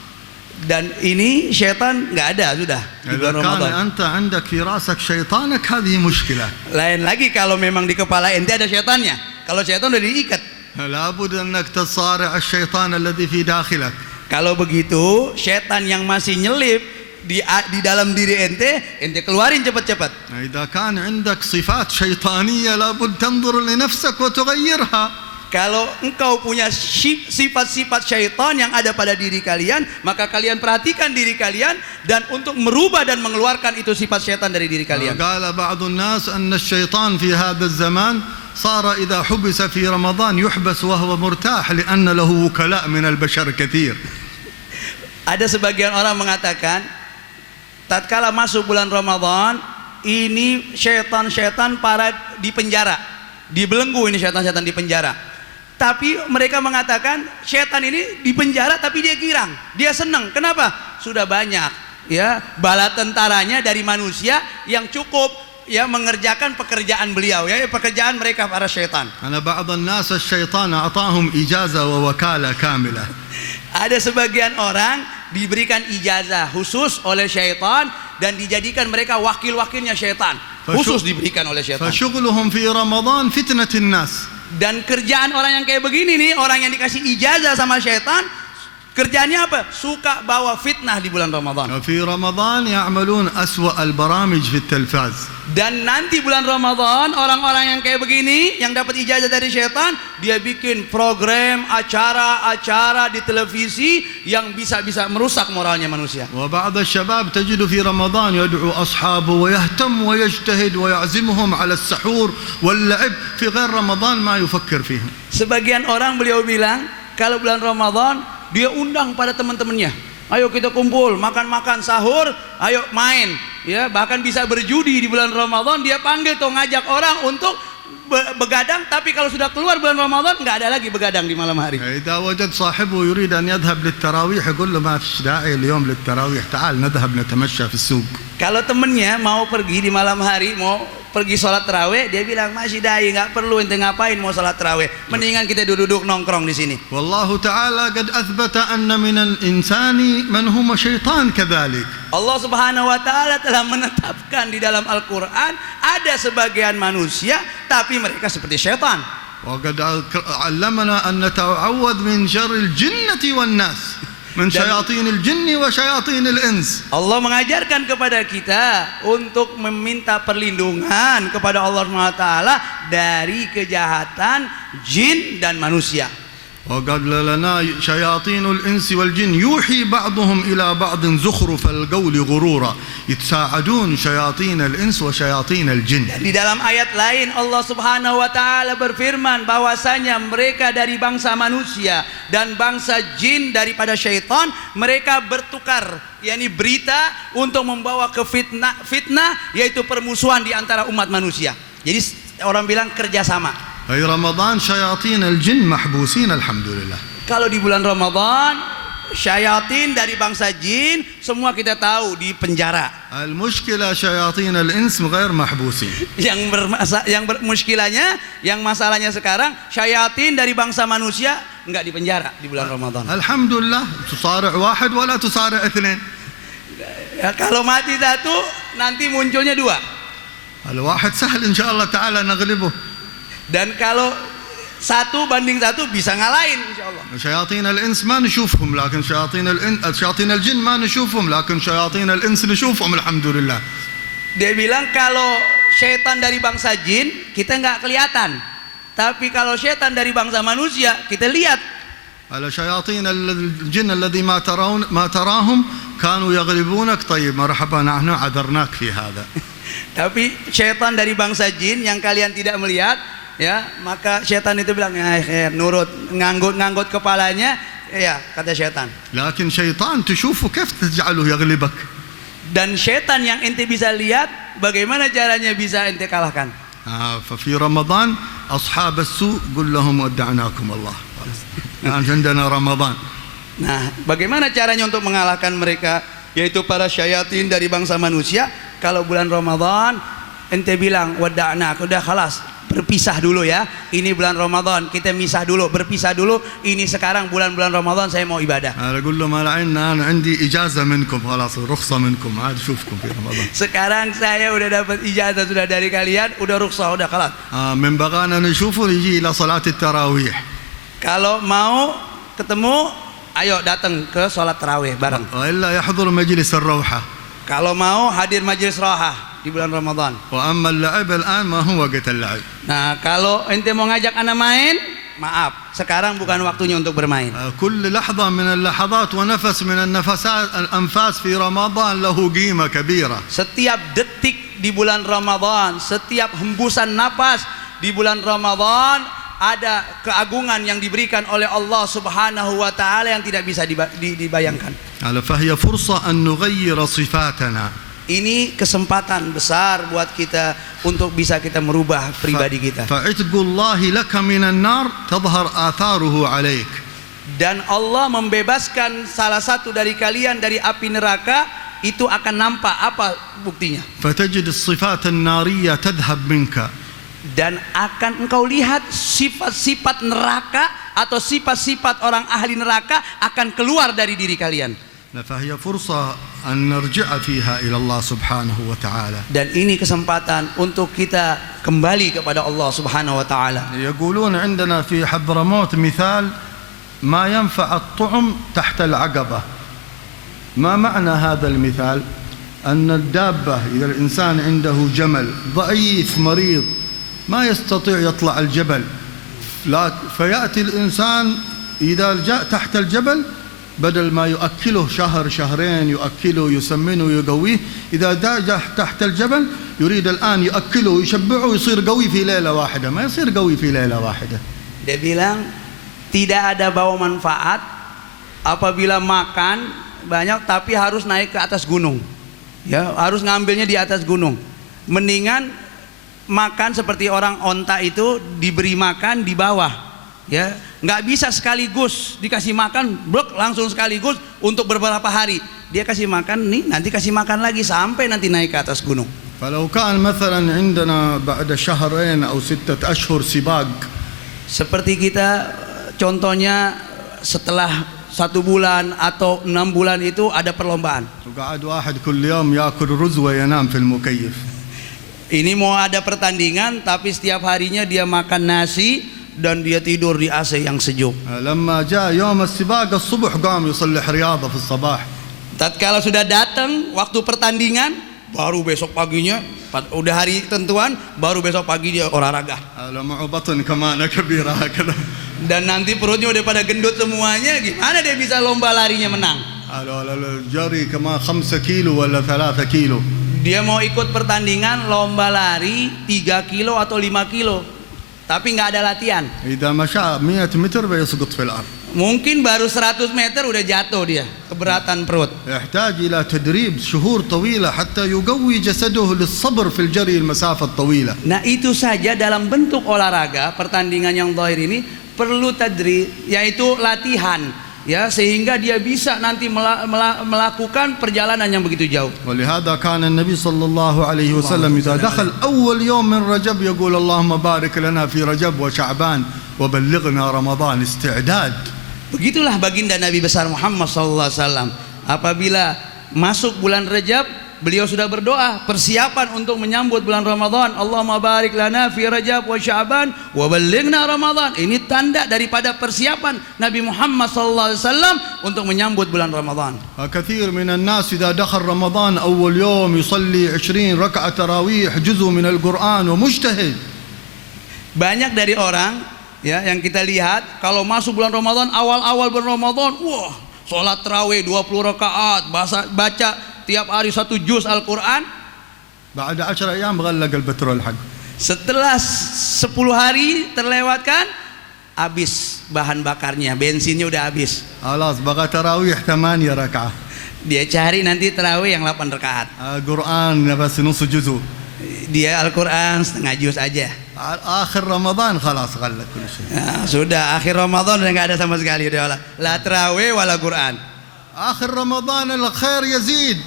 Dan ini setan nggak ada sudah di إذا bulan كان Ramadan. أنت عندك في رأسك شيطانك هذه مشكلة. Lain lagi kalau memang di kepala ente ada setannya. Kalau setan udah diikat. لابد أنك تصارع الشيطان الذي في داخلك. Kalau begitu, setan yang masih nyelip di dalam diri ente keluarin cepat-cepat. إذا كان عندك صفات شيطانية لابد تنظر لنفسك وتغيرها. Kalau engkau punya sifat-sifat syaitan yang ada pada diri kalian, maka kalian perhatikan diri kalian dan untuk merubah dan mengeluarkan itu sifat syaitan dari diri kalian. قال بعض الناس أن الشيطان في هذا الزمان صار إذا حبس في رمضان يحبس وهو مرتاح لأن له وكلاء من البشر كثير. Ada sebagian orang mengatakan, tatkala masuk bulan Ramadan, ini syaitan-syaitan para di penjara, dibelenggu ini syaitan-syaitan di penjara. Tapi mereka mengatakan syaitan ini di penjara tapi dia girang, dia senang. Kenapa? Sudah banyak ya bala tentaranya dari manusia yang cukup ya mengerjakan pekerjaan beliau ya pekerjaan mereka para syaitan. أنا بعض الناس الشيطان أعطاهم إجازة ووكالة كاملة. Ada sebagian orang diberikan ijazah khusus oleh syaitan dan dijadikan mereka wakil-wakilnya syaitan, khusus diberikan oleh syaitan. فشغلهم في رمضان فتنة الناس. Dan kerjaan orang yang kayak begini nih, orang yang dikasih ijazah sama syaitan, Kerjanya apa? Suka bawa fitnah di bulan Ramadan. في رمضان يعملون أسوأ البرامج في التلفاز. Dan nanti bulan Ramadan orang-orang yang kayak begini, yang dapat ijazah dari syaitan, dia bikin program, acara-acara di televisi yang bisa merusak moralnya manusia. وبعض الشباب تجد في رمضان يدعو أصحابه ويهتم ويجتهد ويعزمهم على السحور واللعب. في غير رمضان ما يفكر فيهم. Sebagian orang beliau bilang, kalau bulan Ramadan dia undang pada teman-temannya. Ayo kita kumpul, makan-makan, sahur, ayo main. Ya, bahkan bisa berjudi di bulan Ramadan. Dia panggil tuh, ngajak orang untuk begadang. Tapi kalau sudah keluar bulan Ramadan, nggak ada lagi begadang di malam hari. إذا وجد صاحبه يريد أن يذهب للتراويح يقول له ما فيش داعي اليوم للتراويح، تعال نذهب نتمشى في السوق. Kalau temennya mau pergi di malam hari, mau pergi sholat tarawih, dia bilang masih dai, nggak perlu ente ngapain mau sholat tarawih, mendingan kita duduk nongkrong di sini. والله تعالى قد أثبت أن من الإنسان من هم شيطان كذلك. Allah Subhanahu wa taala telah menetapkan di dalam Al-Qur'an ada sebagian manusia tapi mereka seperti syaitan. وقد علمنا أن نتعوذ من شر الجنة والناس. من شياطين الجن وشياطين الإنس. Allah mengajarkan kepada kita untuk meminta perlindungan kepada Allah SWT dari kejahatan jin dan manusia. وقال لنا شياطين الإنس والجن يوحي بعضهم إلى بعض زخرف القول غرورا يتساعدون شياطين الإنس وشياطين الجن. Dan di dalam ayat lain Allah Subhanahu wa taala berfirman bahwasanya mereka dari bangsa manusia dan bangsa jin daripada syaitan, mereka bertukar, yakni berita untuk membawa ke fitnah yaitu permusuhan di antara umat manusia. Jadi orang bilang kerjasama. في رمضان شياطين الجن محبوسين الحمد لله. Kalau di bulan Ramadan, syayatin dari bangsa jin semua kita tahu di penjara. المشكلة شياطين الإنس غير محبوسين. Muskilahnya, yang masalahnya sekarang syayatin dari bangsa manusia enggak di penjara di bulan Ramadan. الحمد لله تصارع واحد ولا تصارع اثنين. Ya, kalau mati satu nanti munculnya dua. الواحد سهل إن شاء الله تعالى نغلبه. Dan kalau 1 banding 1 bisa ngalahin insyaallah. شياطين الإنس ما نشوفهم لكن شياطين الجن ما نشوفهم لكن شياطين الإنس نشوفهم الحمد لله. Dia bilang kalau syaitan dari bangsa jin kita nggak kelihatan, tapi kalau syaitan dari bangsa manusia kita lihat. على شياطين الجن الذي ما تراهم كانوا يغلبونك. طيب مرحبا نحن عذرناك في هذا. Tapi syaitan dari bangsa jin yang kalian tidak melihat, ya, maka syaitan itu bilang nurut, nganggut kepalanya, ya, kata syaitan. لكن شيطان تشوفه كيف تجعله يغلبك. Dan syaitan yang ente bisa lihat, bagaimana caranya bisa ente kalahkan. ففي رمضان أصحاب السوء قل لهم ودعناكم الله. عندنا رمضان. Nah, bagaimana caranya untuk mengalahkan mereka, yaitu para syayatin dari bangsa manusia? Kalau bulan Ramadan ente bilang wada'na, udah khalas, berpisah dulu ya. Ini bulan Ramadan, kita misah dulu, berpisah dulu. Ini sekarang bulan-bulan Ramadan saya mau ibadah. أقول لهم أنا عندي إجازة منكم خلاص رخصة منكم عاد أشوفكم في رمضان. Sekarang saya udah dapat ijazah sudah dari kalian, udah rukhsah, udah khalas. من بغانا نشوفه يجي إلى صلاة التراويح. Kalau mau ketemu, ayo datang ke sholat tarawih bareng. وإلا يحضر مجلس الروحة. Kalau mau hadir majelis rohah di bulan Ramadan. وأما اللعب الآن ما هو وقت اللعب. Nah, kalau ente mau ngajak anak main, maaf, sekarang bukan waktunya untuk bermain. كل لحظة من اللحظات ونفس من الأنفاس في رمضان له قيمة كبيرة. Setiap detik di bulan Ramadan, setiap hembusan napas di bulan Ramadan ada keagungan yang diberikan oleh Allah Subhanahu wa taala yang tidak bisa dibayangkan. فهي فرصة أن نغير صفاتنا. Ini kesempatan besar buat kita untuk bisa kita merubah pribadi kita. فعتق الله لك من النار تظهر آثاره عليك. Dan Allah membebaskan salah satu dari kalian dari api neraka, itu akan nampak apa buktinya? فتجد الصفات النارية تذهب منك. Dan akan engkau lihat sifat-sifat neraka atau sifat-sifat orang ahli neraka akan keluar dari diri kalian. فهي فرصة أن نرجع فيها إلى الله سبحانه وتعالى. Dan ini kesempatan untuk kita kembali kepada Allah Subhanahu wa taala. يقولون عندنا في حضرموت مثال ما ينفع الطعم تحت العقبة. ما معنى هذا المثال؟ أن الدابة إذا الإنسان عنده جمل ضعيف مريض ما يستطيع يطلع الجبل، فيأتي الإنسان إذا جاء تحت الجبل بدل ما يؤكله شهر شهرين يؤكله يسمنه يقويه، إذا جاء تحت الجبل يريد الآن يؤكله ويشبعه ويصير قوي في ليلة واحدة. ما يصير قوي في ليلة واحدة. Dia bilang tidak ada bawa manfaat apabila makan banyak tapi harus naik ke atas gunung. Ya, harus ngambilnya di atas gunung. Mendingan makan seperti orang onta itu diberi makan di bawah. Ya, nggak bisa sekaligus dikasih makan blok langsung sekaligus untuk beberapa hari. Dia kasih makan nih, nanti kasih makan lagi sampai nanti naik ke atas gunung. فلو كان مثلا عندنا بعد شهرين أو 6 أشهر سباق. Seperti kita contohnya setelah 1 bulan atau 6 bulan itu ada perlombaan. وقعد واحد كل يوم يأكل رز وينام في المكيف. Ini mau ada pertandingan tapi setiap harinya dia makan nasi dan dia tidur di AC yang sejuk. لما جاء يوم السباق الصبح قام يصلح رياضة في الصباح. Tatkala sudah datang waktu pertandingan, baru besok paginya udah hari tentuan, baru besok pagi dia olahraga. معه بطن كمان كبيرة هكذا. Dan nanti perutnya udah pada gendut semuanya, gimana dia bisa lomba larinya menang? الجري كمان 5 كيلو ولا 3 كيلو. Dia mau ikut pertandingan lomba lari 3 kilo atau 5 kilo, tapi nggak ada latihan. إذا مشى 100 متر بيسقط في الأرض. Mungkin baru 100 meter udah jatuh dia, keberatan perut. يحتاج إلى تدريب شهور طويلة حتى يقوي جسده للصبر في الجري المسافة الطويلة. Nah itu saja dalam bentuk olahraga pertandingan yang zahir ini perlu tadrib, yaitu latihan, ya, sehingga dia bisa nanti melakukan perjalanan yang begitu jauh. ولهذا كان النبي صلى الله عليه وسلم إذا دخل أول يوم من رجب يقول اللهم بارك لنا في رجب وشعبان وبلغنا رمضان. استعداد. Begitulah baginda Nabi besar Muhammad SAW. Apabila masuk bulan Rajab, beliau sudah berdoa persiapan untuk menyambut bulan Ramadan. Allahumma barik lana fi Rajab wa Sya'ban wa ballighna Ramadan. Ini tanda daripada persiapan Nabi Muhammad SAW untuk menyambut bulan Ramadan. كثير من الناس إذا دخل رمضان أول يوم يصلي 20 ركعة تراويح جزء من القرآن ومجتهد. Banyak dari orang, ya, yang kita lihat kalau masuk bulan Ramadan, awal-awal bulan Ramadan, wah, sholat tarawih 20 rakaat, baca tiap hari 1 juz Al-Quran. بعد 10 أيام غلق البترول حق. Setelah 10 hari terlewatkan, habis bahan bakarnya, bensinnya udah habis. خلاص بقى تراويح 8 ركعة. Dia cari nanti tarawih yang 8 rakaat. قرآن بس نص جزء. Dia Al-Quran setengah juz aja. آخر رمضان خلاص غلق كل شيء. Nah, sudah akhir Ramadan udah nggak ada sama sekali, udah la tarawih wala Quran. آخر رمضان الخير يزيد.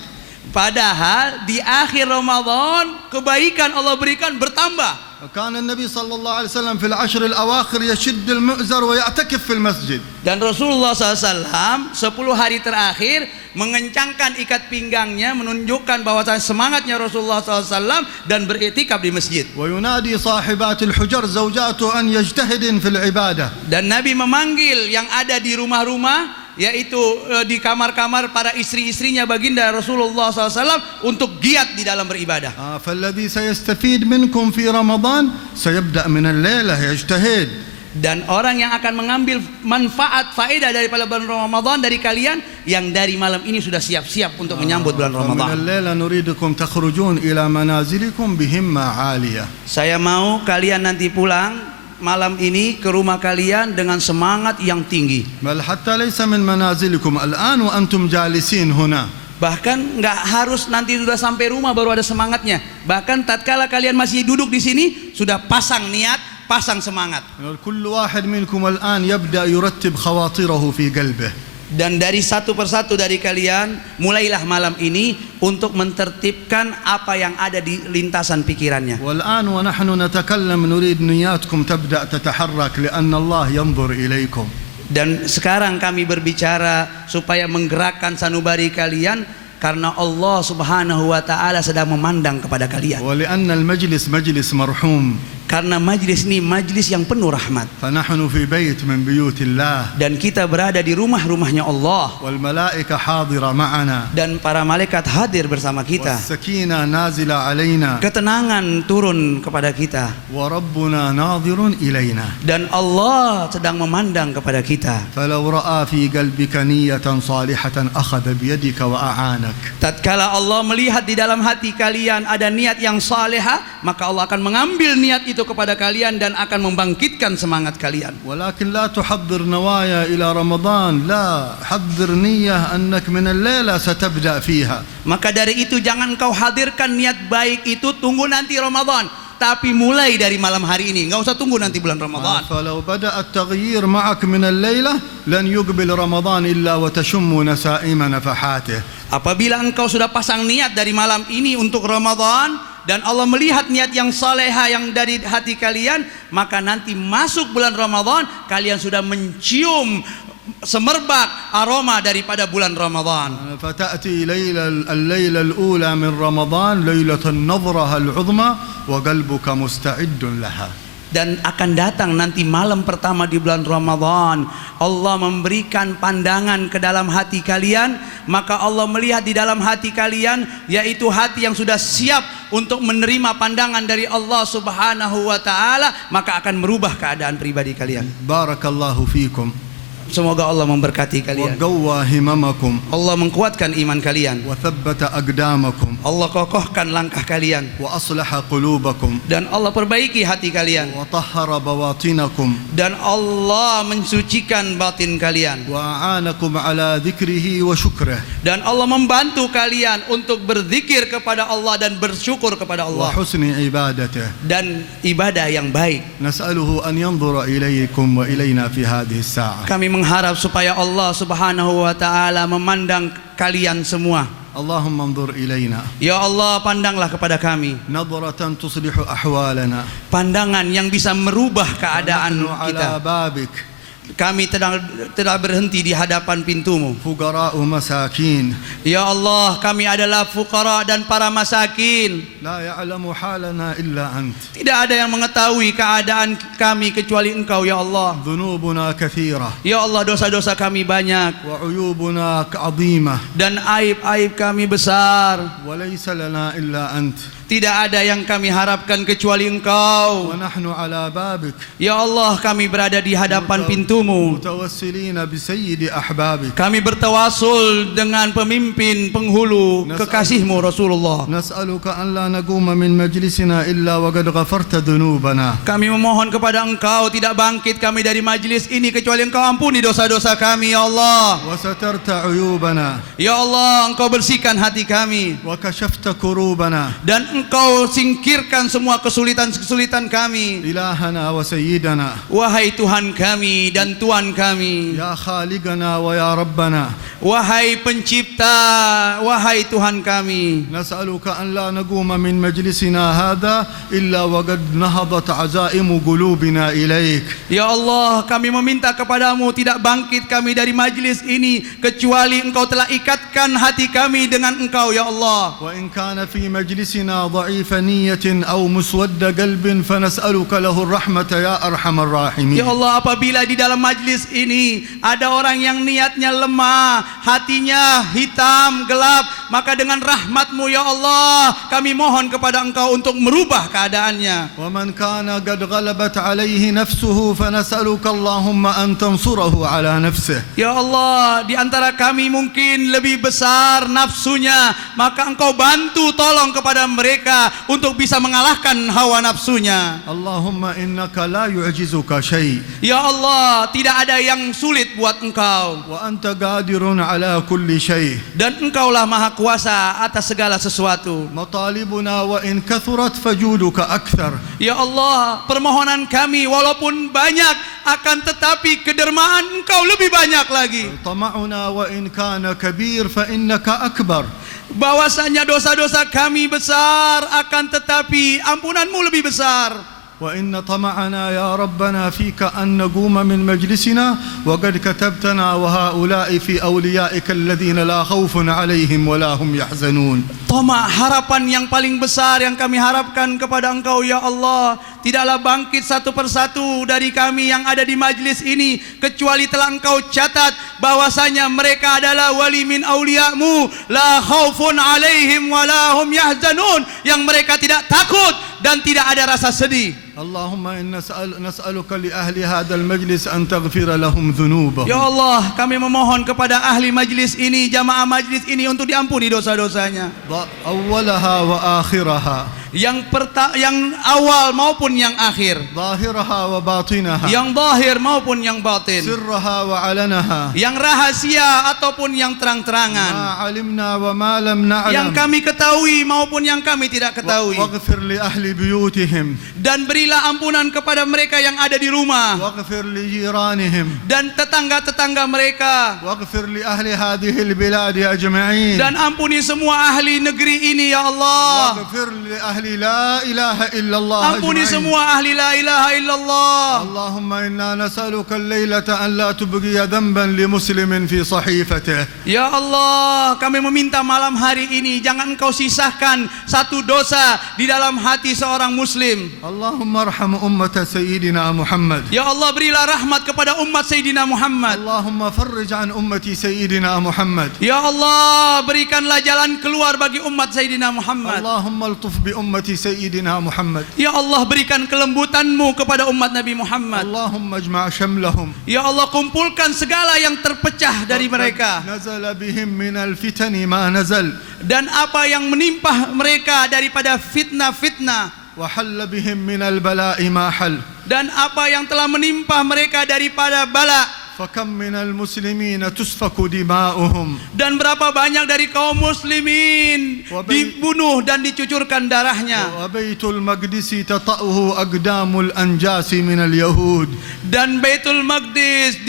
Padahal di akhir Ramadan kebaikan Allah berikan bertambah. وكان النبي صلى الله عليه وسلم في العشر الأواخر يشد المئزر ويعتكف في المسجد. Dan Rasulullah SAW 10 hari terakhir mengencangkan ikat pinggangnya, menunjukkan bahwa semangatnya Rasulullah SAW dan beriktikaf di masjid. وينادي صاحبات الحجر زوجاته أن يجتهدن في العبادة. Dan Nabi memanggil yang ada di rumah-rumah, yaitu di kamar-kamar para istri-istrinya baginda Rasulullah SAW untuk giat di dalam beribadah. فالذي سيستفيد منكم في رمضان سيبدأ من الليلة يجتهد. Dan orang yang akan mengambil manfaat faedah daripada bulan Ramadan dari kalian yang dari malam ini sudah siap-siap untuk menyambut bulan Ramadan. من الليلة نريدكم تخرجون إلى منازلكم بهمة عالية. Saya mau kalian nanti pulang malam ini ke rumah kalian dengan semangat yang tinggi. بل حتى ليس من منازلكم الآن وأنتم جالسين هنا. Bahkan nggak harus nanti sudah sampai rumah baru ada semangatnya. Bahkan tatkala kalian masih duduk di sini sudah pasang niat, pasang semangat. كل واحد منكم الآن يبدأ يرتب خواطره في قلبه. Dan dari satu persatu dari kalian mulailah malam ini untuk mentertibkan apa yang ada di lintasan pikirannya. والآن ونحن نتكلم نريد نياتكم تبدأ تتحرك لأن الله ينظر إليكم. Dan sekarang kami berbicara supaya menggerakkan sanubari kalian karena Allah Subhanahu wa taala sedang memandang kepada kalian. ولأن المجلس مجلس مرحوم. Karena majlis ini majlis yang penuh rahmat. فنحن في بيت من بيوت الله Dan kita berada di rumah-rumahnya Allah. والملائكة حاضرة معنا Dan para malaikat hadir bersama kita. والسكينة نازلة علينا Ketenangan turun kepada kita. وربنا ناظر إلينا Dan Allah sedang memandang kepada kita. فلو رأى في قلبك نية صالحة أخذ بيدك وأعانك. Tatkala Allah melihat di dalam hati kalian ada niat yang salehah, maka Allah akan mengambil niat itu kepada kalian dan akan membangkitkan semangat kalian. ولكن لا تحضر نوايا إلى رمضان، لا حضر نية أنك من الليلة ستبدأ فيها. Maka dari itu jangan kau hadirkan niat baik itu tunggu nanti Ramadan, tapi mulai dari malam hari ini. Enggak usah tunggu nanti bulan Ramadan. فلو بدأ التغيير معك من الليلة لن يقبل رمضان إلا وتشم نسائم نفحاته. Apabila engkau sudah pasang niat dari malam ini untuk Ramadan dan Allah melihat niat yang salehah yang dari hati kalian, maka nanti masuk bulan Ramadan kalian sudah mencium semerbak aroma daripada bulan Ramadan. فتأتي الليلة الأولى من رمضان ليلة النظرة العظمى وقلبك مستعد لها. Dan akan datang nanti malam pertama di bulan Ramadan, Allah memberikan pandangan ke dalam hati kalian, maka Allah melihat di dalam hati kalian, yaitu hati yang sudah siap untuk menerima pandangan dari Allah Subhanahu wa taala, maka akan merubah keadaan pribadi kalian. Barakallahu fikum. Semoga Allah memberkati kalian. وقوى هممكم Allah mengkuatkan iman kalian. وثبت أقدامكم Allah kokohkan langkah kalian. وأصلح قلوبكم Dan Allah perbaiki hati kalian. وطهر بواطنكم Dan Allah mensucikan batin kalian. وأعانكم على ذكره وشكره Dan Allah membantu kalian untuk berzikir kepada Allah dan bersyukur kepada Allah. وحسن عبادته. Dan ibadah yang baik. نسأله أن ينظر إليكم وإلينا في هذه الساعة. Kami mengharap supaya Allah Subhanahu wa taala memandang kalian semua. اللهم انظر إلينا Ya Allah, pandanglah kepada kami. نظرة تصلح أحوالنا. Pandangan yang bisa merubah keadaan ونحن على kita. بابك Kami telah berhenti di hadapan pintumu. فقراء مساكين Ya Allah, kami adalah fuqara dan para masakin. لا يعلم حالنا إلا أنت. Tidak ada yang mengetahui keadaan kami kecuali Engkau, ya Allah. ذنوبنا كثيرة Ya Allah, dosa-dosa kami banyak وعيوبنا عظيمة dan aib-aib kami besar. وليس لنا إلا أنت. Tidak ada yang kami harapkan kecuali Engkau. ونحن على بابك Ya Allah, kami berada di hadapan pintumu. متوسلين بسيد أحبابك. Kami bertawasul dengan pemimpin penghulu kekasihmu Rasulullah. نسألك أن لا نقوم من مجلسنا إلا وقد غفرت ذنوبنا. Kami memohon kepada Engkau tidak bangkit kami dari majlis ini kecuali Engkau ampuni dosa-dosa kami, ya Allah. وسترت عيوبنا Ya Allah, Engkau bersihkan hati kami وكشفت كروبنا. dan Engkau singkirkan semua kesulitan-kesulitan kami. إلهنا وسيدنا Wahai Tuhan kami dan Tuhan kami, يا خالقنا ويا ربنا. wahai pencipta, wahai Tuhan kami, نسألك أن لا نقوم من مجلسنا هذا إلا وقد نهضت عزائم قلوبنا إليك. ya Allah, kami meminta kepadamu tidak bangkit kami dari majlis ini kecuali Engkau telah ikatkan hati kami dengan Engkau, ya Allah. وإن كان في مجلسنا ضعيف نية أو مسود قلب فنسألك له الرحمة يا أرحم الراحمين. Ya Allah, apabila di dalam majlis ini ada orang yang niatnya lemah, hatinya hitam, gelap, maka dengan rahmat-Mu ya Allah, kami mohon kepada Engkau untuk merubah keadaannya. ومن كان قد غلبت عليه نفسه فنسألك اللهم أن تنصره على نفسه. Ya Allah, di antara kami mungkin lebih besar nafsunya, maka Engkau bantu tolong kepada mereka untuk bisa mengalahkan hawa nafsunya. اللهم إنك لا يعجزك شيء Ya Allah, tidak ada yang sulit buat Engkau. وأنت قادر على كل شيء. Dan Engkaulah maha kuasa atas segala sesuatu. مطالبنا وإن كثرت فجودك أكثر. Ya Allah, permohonan kami walaupun banyak, akan tetapi kedermaan Engkau lebih banyak lagi. طمعنا وإن كان كبير فإنك أكبر. Bahwasanya dosa-dosa kami besar, akan tetapi ampunanmu lebih besar. وإن طمعنا يا ربنا فيك أن نقوم من مجلسنا وقد كتبتنا وهؤلاء في أوليائك الذين لا خوف عليهم ولا هم يحزنون. Tamak harapan yang paling besar yang kami harapkan kepada Engkau ya Allah, tidaklah bangkit satu persatu dari kami yang ada di majlis ini kecuali telah Engkau catat bahwasanya mereka adalah wali min auliyamu, la khaufun alaihim wa la hum yahzanun, yang mereka tidak takut dan tidak ada rasa sedih. اللهم إن نسألك لأهل هذا المجلس أن تغفر لهم ذنوبهم. Ya Allah, kami memohon kepada ahli majlis ini, jamaah majlis ini, untuk diampuni dosa-dosanya. أولها وآخرها. Yang awal maupun yang akhir. ظاهرها وباطنها. Yang zahir maupun yang batin. سرها وعلنها. Yang rahasia ataupun yang terang-terangan. ما علمنا وما لم نعلم. Yang kami ketahui maupun yang kami tidak ketahui. واغفر لأهل بيوتهم. Dan berilah ampunan kepada mereka yang ada di rumah. واغفر لجيرانهم. Dan tetangga-tetangga mereka. واغفر لأهل هذه البلاد أجمعين. Dan ampuni semua ahli negeri ini ya Allah. واغفر لأهل لا إله إلا الله Ampuni أجمعين. semua ahli la ilaha illallah. اللهم إنا نسألك الليلة أن لا تبقي ذنبا لمسلم في صحيفته. Ya Allah, kami meminta malam hari ini jangan Engkau sisahkan satu dosa di dalam hati seorang muslim. اللهم ارحم أمة سيدنا محمد. Ya Allah, berilah rahmat kepada umat Sayyidina Muhammad. اللهم فرج عن أمة سيدنا محمد. Ya Allah, berikanlah jalan keluar bagi umat Sayyidina Muhammad. اللهم الطف بأمة سيدنا محمد. Ya Allah, berikan kelembutan-Mu kepada umat Nabi Muhammad. اللهم اجمع شملهم. Ya Allah, kumpulkan segala yang terpecah dari mereka. نزل بهم من الفتن ما نزل. Dan apa yang menimpa mereka daripada fitnah-fitnah. وحل بهم من البلاء ما حل. Dan apa yang telah menimpa mereka daripada bala. فكم من المسلمين تسفك دماؤهم. Dan berapa banyak dari kaum muslimin dibunuh dan dicucurkan darahnya. وبيت المقدس تطأه أقدام الأنجاس من اليهود. Dan Baitul Maqdis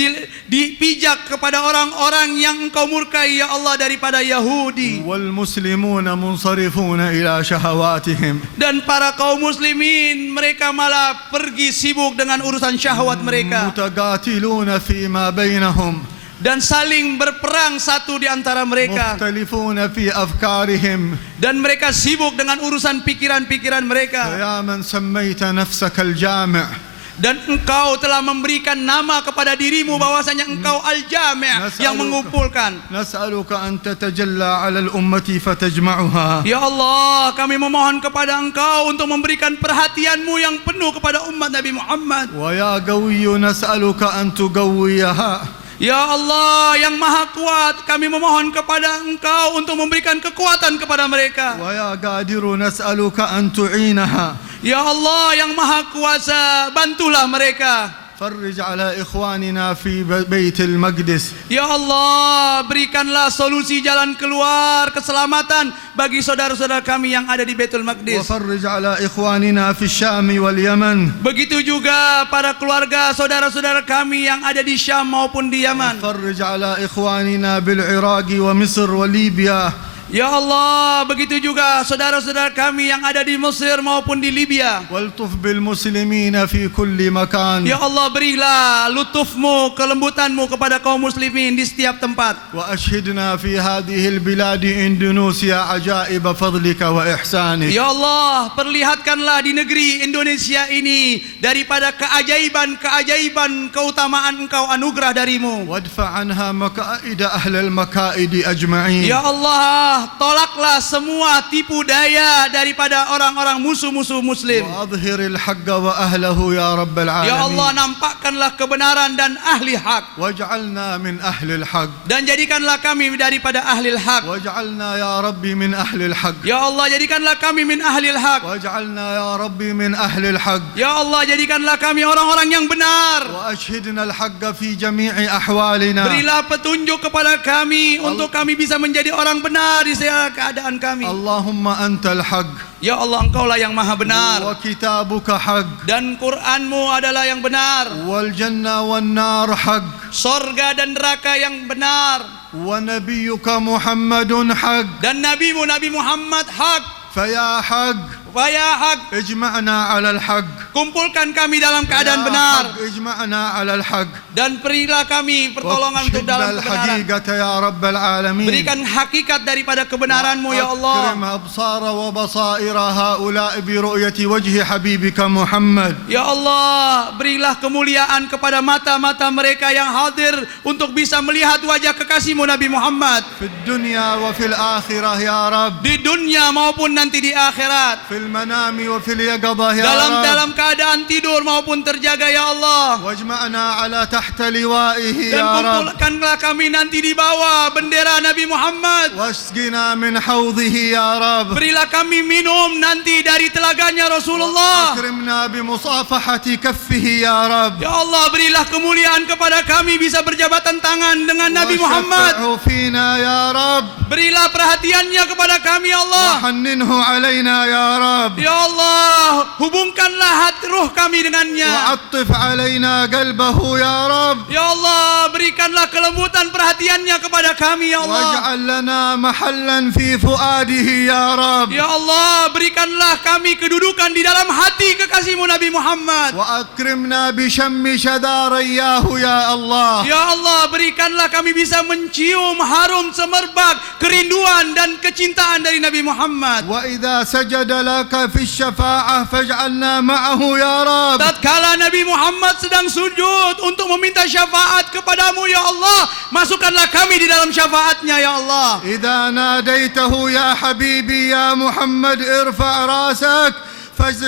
dipijak kepada orang-orang yang Engkau murkai ya Allah daripada Yahudi. والمسلمون منصرفون إلى شهواتهم. Dan para kaum muslimin mereka malah pergi sibuk dengan urusan syahwat mereka. متقاتلون فيما بينهم. Dan saling berperang satu di antara mereka. مختلفون في أفكارهم. Dan mereka sibuk dengan urusan pikiran-pikiran mereka. يا من سميت نفسك الجامع. Dan Engkau telah memberikan nama kepada dirimu bahwasanya Engkau Al-Jami' yang mengumpulkan. نسألك أن تتجلى على الأمة فتجمعها. Ya Allah, kami memohon kepada Engkau untuk memberikan perhatian-Mu yang penuh kepada umat Nabi Muhammad. ويا قوي نسألك أن تقويها. Ya Allah yang Maha Kuat, kami memohon kepada Engkau untuk memberikan kekuatan kepada mereka. ويا قادر نسألك أن تعينها. Ya Allah yang Maha Kuasa, bantulah mereka. فرج على إخواننا في بيت المقدس. Ya Allah, berikanlah solusi jalan keluar keselamatan bagi saudara-saudara kami yang ada di Baitul Maqdis. وفرج على إخواننا في الشام واليمن. Begitu juga para keluarga saudara-saudara kami yang ada di Syam maupun di Yaman. فرج على إخواننا بالعراق ومصر وليبيا. Ya Allah, begitu juga saudara-saudara kami yang ada di Mesir maupun di Libya. والطف بالمسلمين في كل مكان. Ya Allah, berilah lutuf-Mu, kelembutan-Mu kepada kaum muslimin di setiap tempat. وأشهدنا في هذه البلاد إندونيسيا عجائب فضلك وإحسانك. Ya Allah, perlihatkanlah di negeri Indonesia ini daripada keajaiban-keajaiban keutamaan Engkau anugerah darimu. وادفع عنها مكائد أهل المكائد أجمعين. Ya Allah, tolaklah semua tipu daya daripada orang-orang musuh-musuh muslim. وأظهر الحق وأهله يا رب العالمين. Ya Allah, nampakkanlah kebenaran dan ahli hak. واجعلنا من أهل الحق. Dan jadikanlah kami daripada ahli hak. واجعلنا يا ربي من أهل الحق. Ya Allah, jadikanlah kami min ahli hak. واجعلنا يا ربي من أهل الحق. Ya Allah, jadikanlah kami orang-orang yang benar. وأشهدنا الحق في جميع أحوالنا. Berilah petunjuk kepada kami untuk kami bisa menjadi orang benar di segala keadaan kami. اللهم أنت الحق. Ya Allah, Engkaulah yang maha benar. وكتابك حق. Dan Quran-Mu adalah yang benar. والجنة والنار حق. Sorga dan neraka yang benar. ونبيك محمد حق. Dan Nabi-Mu Nabi Muhammad hak. فيا حق Wahai hak, اجمعنا على الحق. kumpulkan kami dalam keadaan يا benar, حق اجمعنا على الحق dan berilah kami pertolongan untuk واكشف dalam kebenaran. الحقيقة يا رب العالمين Berikan hakikat daripada kebenaran-Mu ya Allah. أكرم أبصار وبصائر هؤلاء برؤية وجه حبيبك محمد. Ya Allah, berilah kemuliaan kepada mata-mata mereka yang hadir untuk bisa melihat wajah kekasih-Mu Nabi Muhammad في الدنيا وفي الآخرة يا رب. di dunia maupun nanti di akhirat, في المنام وفي اليقظة يا dalam رب. keadaan tidur maupun terjaga ya Allah. واجمعنا على تحت لوائه Dan يا رب. kumpulkanlah kami nanti di bawah bendera Nabi Muhammad. واسقنا من حوضه يا رب. Berilah kami minum nanti dari telaganya Rasulullah. أكرمنا بمصافحة كفه يا رب. Ya Allah, berilah kemuliaan kepada kami bisa berjabatan tangan dengan Nabi Muhammad. وشفعه فينا يا رب. Berilah perhatiannya kepada kami ya Allah. وحننه علينا يا رب. Ya Allah, hubungkanlah hati ruh kami dengannya. وعطف علينا قلبه يا رب. Ya Allah, berikanlah kelembutan perhatiannya kepada kami ya Allah. واجعل لنا محلا في فؤاده يا رب. Ya Allah, berikanlah kami kedudukan di dalam hati kekasih-Mu Nabi Muhammad. وأكرمنا بشم شذارياه يا الله. Ya Allah, berikanlah kami bisa mencium harum semerbak kerinduan dan kecintaan dari Nabi Muhammad. وإذا سجد لك في الشفاعة فاجعلنا معه يا رب. Tatkala Nabi Muhammad sedang sujud untuk meminta syafaat kepadamu ya Allah, masukkanlah kami di dalam syafaatnya ya Allah. إذا ناديته يا حبيبي يا محمد ارفع راسك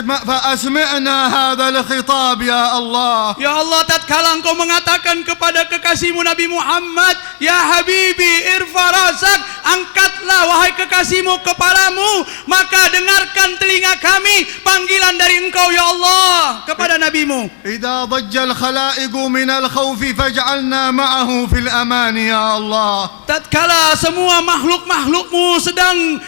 فأسمعنا هذا الخطاب يا الله. Ya Allah, tatkala Engkau mengatakan kepada kekasih-Mu Nabi Muhammad, Ya Habibi irfa rasak, angkatlah wahai kekasih-Mu kepalamu, maka dengarkan telinga kami panggilan dari Engkau ya Allah kepada Nabi-Mu. إذا ضج الخلائق من الخوف فاجعلنا معه في الأمان يا الله. Tatkala semua makhluk-makhluk-Mu sedang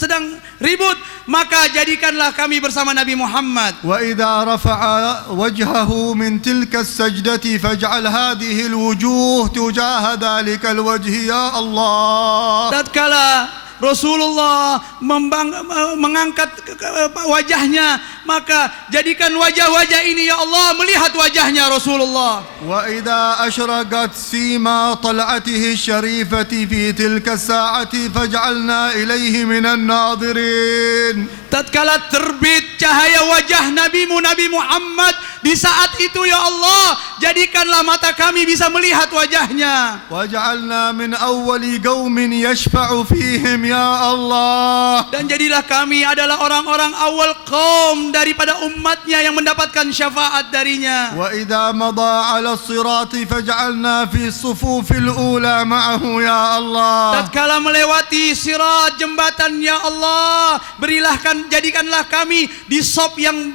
sedang ribut, maka jadikanlah kami bersama Nabi Muhammad. وإذا رفع وجهه من تلك السجدة فاجعل هذه الوجوه تجاه ذلك الوجه يا الله. Tatkala Rasulullah mengangkat wajahnya, maka jadikan wajah-wajah ini ya Allah melihat wajahnya Rasulullah. وإذا أشرقت سيما طلعته الشريفة في تلك الساعة فاجعلنا إليه من الناظرين. Tatkala terbit cahaya wajah Nabi-Mu Nabi Muhammad, di saat itu ya Allah jadikanlah mata kami bisa melihat wajahnya. واجعلنا من أول قوم يشفع فيهم يا الله. Dan jadilah kami adalah orang-orang awal kaum daripada umatnya yang mendapatkan syafaat darinya. وإذا مضى على الصراط فاجعلنا في الصفوف الأولى معه يا الله. Tatkala melewati sirat jembatan ya Allah, jadikanlah kami di sop yang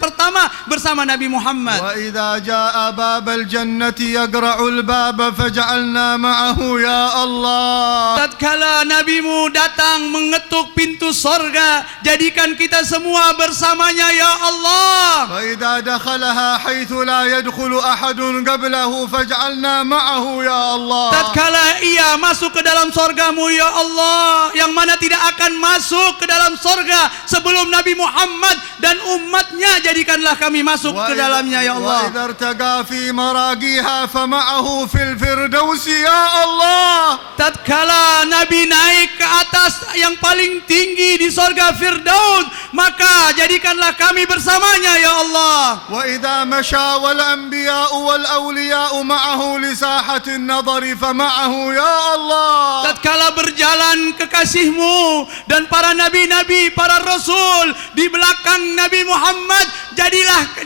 pertama bersama Nabi Muhammad. وإذا جاء باب الجنة يقرع الباب فاجعلنا معه يا الله. Tatkala Nabi-Mu datang mengetuk pintu sorga, jadikan kita semua bersamanya ya Allah. وإذا دخلها حيث لا يدخل أحد قبله فاجعلنا معه يا الله. Tatkala ia masuk ke dalam sorga-Mu ya Allah, yang mana tidak akan masuk ke dalam sorga sebelum Nabi Muhammad dan umatnya, jadikanlah kami masuk ke dalamnya ya Allah. وإذا ارتقى في مراقيها فمعه في الفردوس يا الله. Tatkala Nabi naik ke atas yang paling tinggi di sorga Firdaus, maka jadikanlah kami bersamanya ya Allah. وإذا مشى والأنبياء والأولياء معه لساحة النظر فمعه يا الله. Tatkala berjalan kekasih-Mu dan para nabi-nabi, para rasul di belakang Nabi Muhammad,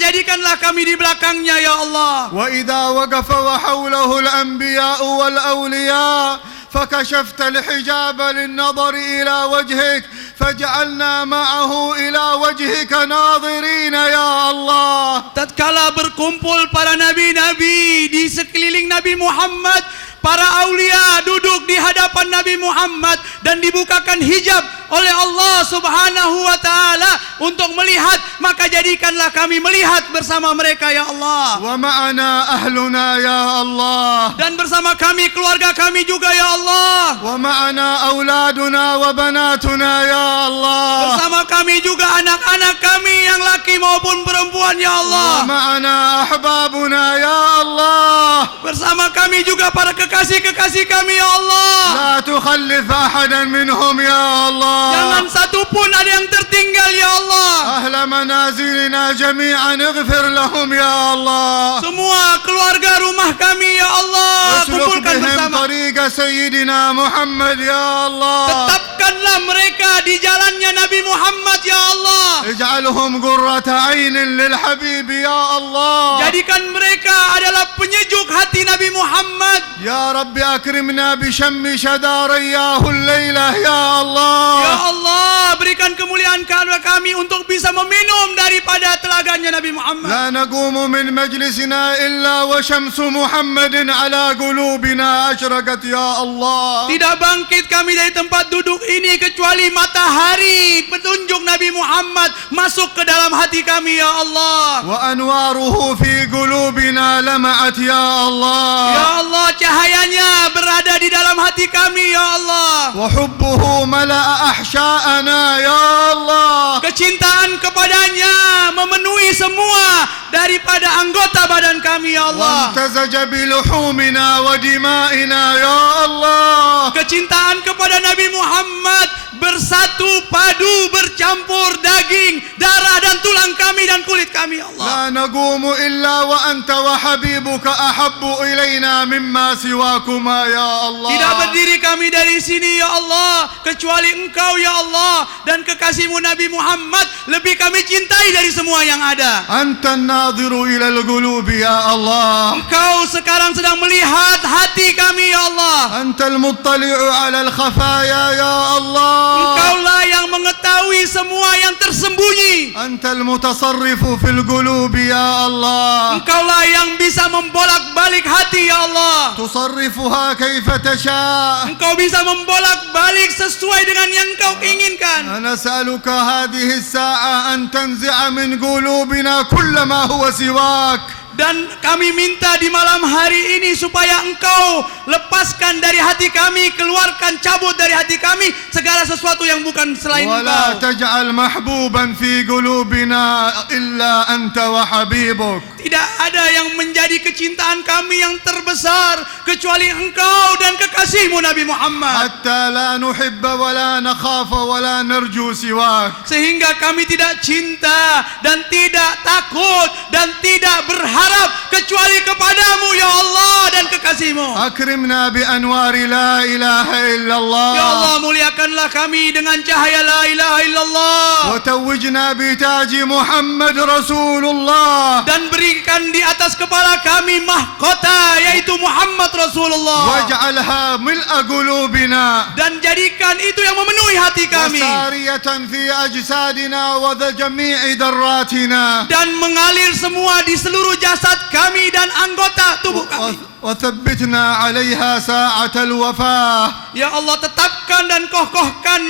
jadikanlah kami di belakangnya ya Allah. وإذا وقف وحوله الأنبياء والأولياء فكشفت الحجاب للنظر إلى وجهك فجعلنا معه إلى وجهك ناظرين يا الله. Tatkala berkumpul para nabi-nabi di sekeliling Nabi Muhammad, para aulia duduk di hadapan Nabi Muhammad dan dibukakan hijab oleh Allah Subhanahu wa taala untuk melihat, maka jadikanlah kami melihat bersama mereka ya Allah. ومعنا أهلنا يا الله. Dan bersama kami keluarga kami juga ya Allah. ومعنا أولادنا وبناتنا يا الله. Bersama kami juga anak-anak kami yang laki maupun perempuan ya Allah. ومعنا أحبابنا يا الله. Bersama kami juga para kekasih-kekasih kami ya Allah. لا تخلف أحدا منهم يا الله. Jangan satu pun ada yang tertinggal ya Allah. أهل منازلنا جميعا اغفر لهم يا الله. Semua keluarga rumah kami ya Allah, اسلك kumpulkan بهم bersama. طريق سيدنا محمد يا الله. Tetapkanlah mereka di jalannya Nabi Muhammad ya Allah. اجعلهم قرة عين للحبيب يا الله. Jadikan mereka adalah penyejuk hati Nabi Muhammad. يا رب أكرمنا بشم شدارياه الليلة يا الله. Ya Allah, berikan kemuliaan kepada kami untuk bisa meminum daripada telaganya Nabi Muhammad. لا نقوم من مجلسنا إلا وشمس محمد على قلوبنا أشرقت يا الله. Tidak bangkit kami dari tempat duduk ini kecuali matahari petunjuk Nabi Muhammad masuk ke dalam hati kami ya Allah. وأنواره في قلوبنا لمعت يا الله. Ya Allah, cahayanya berada di dalam hati kami ya Allah. وحبه ملأ أحشاءنا يا الله. Kecintaan kepadanya memenuhi semua daripada anggota badan kami ya Allah. وامتزج بلحومنا ودمائنا يا الله. Kecintaan kepada Nabi Muhammad bersatu padu bercampur daging, darah dan tulang kami dan kulit kami ya Allah. لا نقوم إلا وأنت وحبيبك أحب إلينا مما سواكما يا الله. Tidak berdiri kami dari sini ya Allah kecuali Engkau ya Allah dan kekasihmu Nabi Muhammad lebih kami cintai dari semua yang ada. أنت الناظر إلى القلوب يا الله. Engkau sekarang sedang melihat hati kami ya Allah. أنت المطلع على الخفايا يا الله. Engkaulah yang mengetahui semua yang tersembunyi. أنت المتصرف في القلوب يا الله. Engkaulah yang bisa membolak-balik hati ya Allah. تصرفها كيف تشاء. Engkau bisa membolak-balik sesuai dengan yang Engkau inginkan. نسألك هذه الساعة أن تنزع من قلوبنا كل ما هو سواك. Dan kami minta di malam hari ini supaya Engkau lepaskan dari hati kami, keluarkan, cabut dari hati kami segala sesuatu yang bukan selain ولا Engkau. تجعل محبوبا في قلوبنا إلا أنت وحبيبك. Tidak ada yang menjadi kecintaan kami yang terbesar kecuali Engkau dan kekasihmu Nabi Muhammad. حتى لا نحب ولا نخاف ولا نرجو سواك. Sehingga kami tidak cinta dan tidak takut dan tidak berharap kecuali kepadamu ya Allah dan kekasihmu. أكرمنا بأنوار لا إله إلا الله. Ya Allah, muliakanlah kami dengan cahaya la ilaha illallah. وتوجنا بتاج محمد رسول الله. Dan berikan di atas kepala kami mahkota yaitu Muhammad Rasulullah. واجعلها ملء قلوبنا. Dan jadikan itu yang memenuhi hati kami. وسارية في أجسادنا وجميع ذراتنا. Dan mengalir semua di seluruh jasad kami dan anggota tubuh kami. وثبتنا عليها ساعة الوفاة. Ya Allah, tetapkan dan kokohkan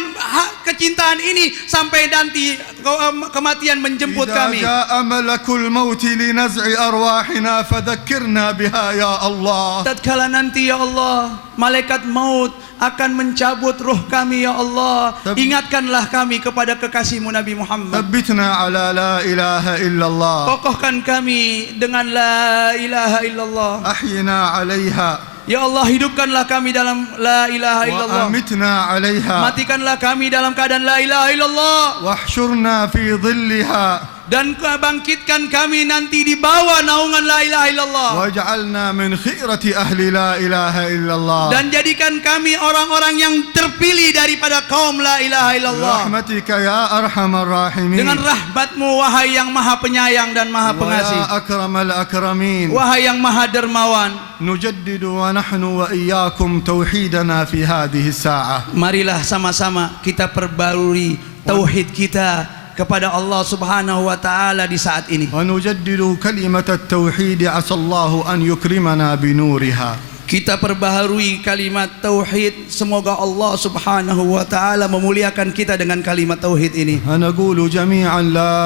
kecintaan ini sampai nanti kematian menjemput إذا kami. جاء ملك الموت لنزع أرواحنا فذكرنا بها يا الله. Tatkala nanti ya Allah malaikat maut akan mencabut ruh kami ya Allah, ingatkanlah kami kepada kekasihmu Nabi Muhammad. ثبتنا على لا إله إلا الله. Kokohkan kami dengan la ilaha illallah. أحينا عليها Ya Allah, hidupkanlah kami dalam la ilaha illallah. وأمتنا عليها Matikanlah kami dalam keadaan la ilaha illallah. واحشرنا في ظلها Dan bangkitkan kami nanti di bawah naungan la ilaha illallah. واجعلنا من خيرة أهل لا إله إلا الله. Dan jadikan kami orang-orang yang terpilih daripada kaum la ilaha illallah. برحمتك يا أرحم الراحمين. Dengan rahmatmu wahai yang maha penyayang dan maha pengasih, ويا أكرم الأكرمين. wahai yang maha dermawan. نجدد ونحن وإياكم توحيدنا في هذه الساعة. Marilah sama-sama kita perbarui tauhid kita kepada Allah Subhanahu wa taala di saat ini. ونجدد كلمة التوحيد عسى الله أن يكرمنا بنورها. kita perbaharui kalimat tauhid. Semoga Allah Subhanahu wa taala memuliakan kita dengan kalimat tauhid ini. نقول جميعا لا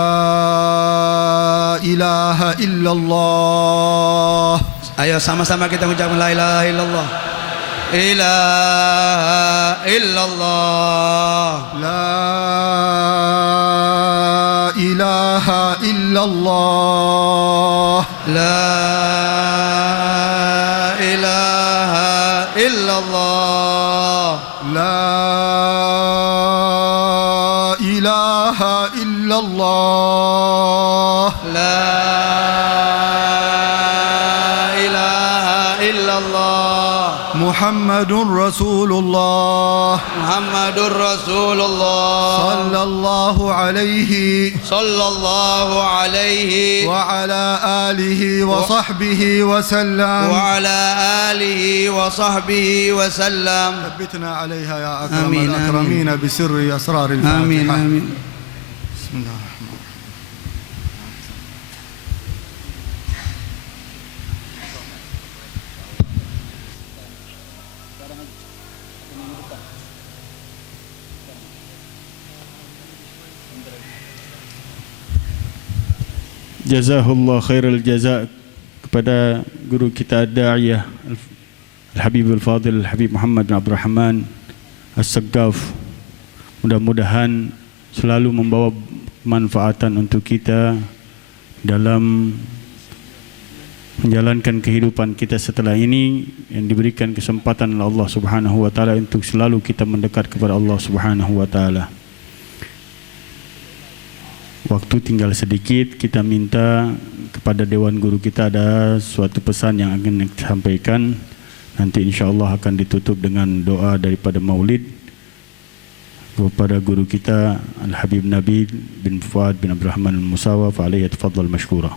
إله إلا الله. Ayo sama-sama kita mengucapkan la ilaha illallah. Ilaha illallah. لا إله إلا الله. La ilaha illallah. لا إله إلا الله. La ilaha illallah. محمد رسول الله Muhammadur Rasulullah صلى الله عليه sallallahu alaihi وعلى آله وصحبه وسلم. wa ala alihi wa sahbihi wa sallam. ثبتنا عليها يا أكرم آمين، الأكرمين بسر أسرار Amin الفاتحة. amin. بسم الله الرحمن الرحيم. Jazahullah khairal jazak kepada guru kita Da'iyah Al-Habib Al-Fadil Al-Habib Muhammad bin Abdul Rahman As-Saggaf. Mudah-mudahan selalu membawa manfaatan untuk kita dalam menjalankan kehidupan kita setelah ini, yang diberikan kesempatan oleh Allah Subhanahu wa taala untuk selalu kita mendekat kepada Allah Subhanahu wa taala. Waktu tinggal sedikit, kita minta kepada Dewan Guru kita ada suatu pesan yang akan disampaikan. Nanti insyaAllah akan ditutup dengan doa daripada Maulid kepada guru kita Al-Habib Nabil bin Fuad bin Abdul Rahman Al-Musawa. Fa'alaihi tafadhal mashkura.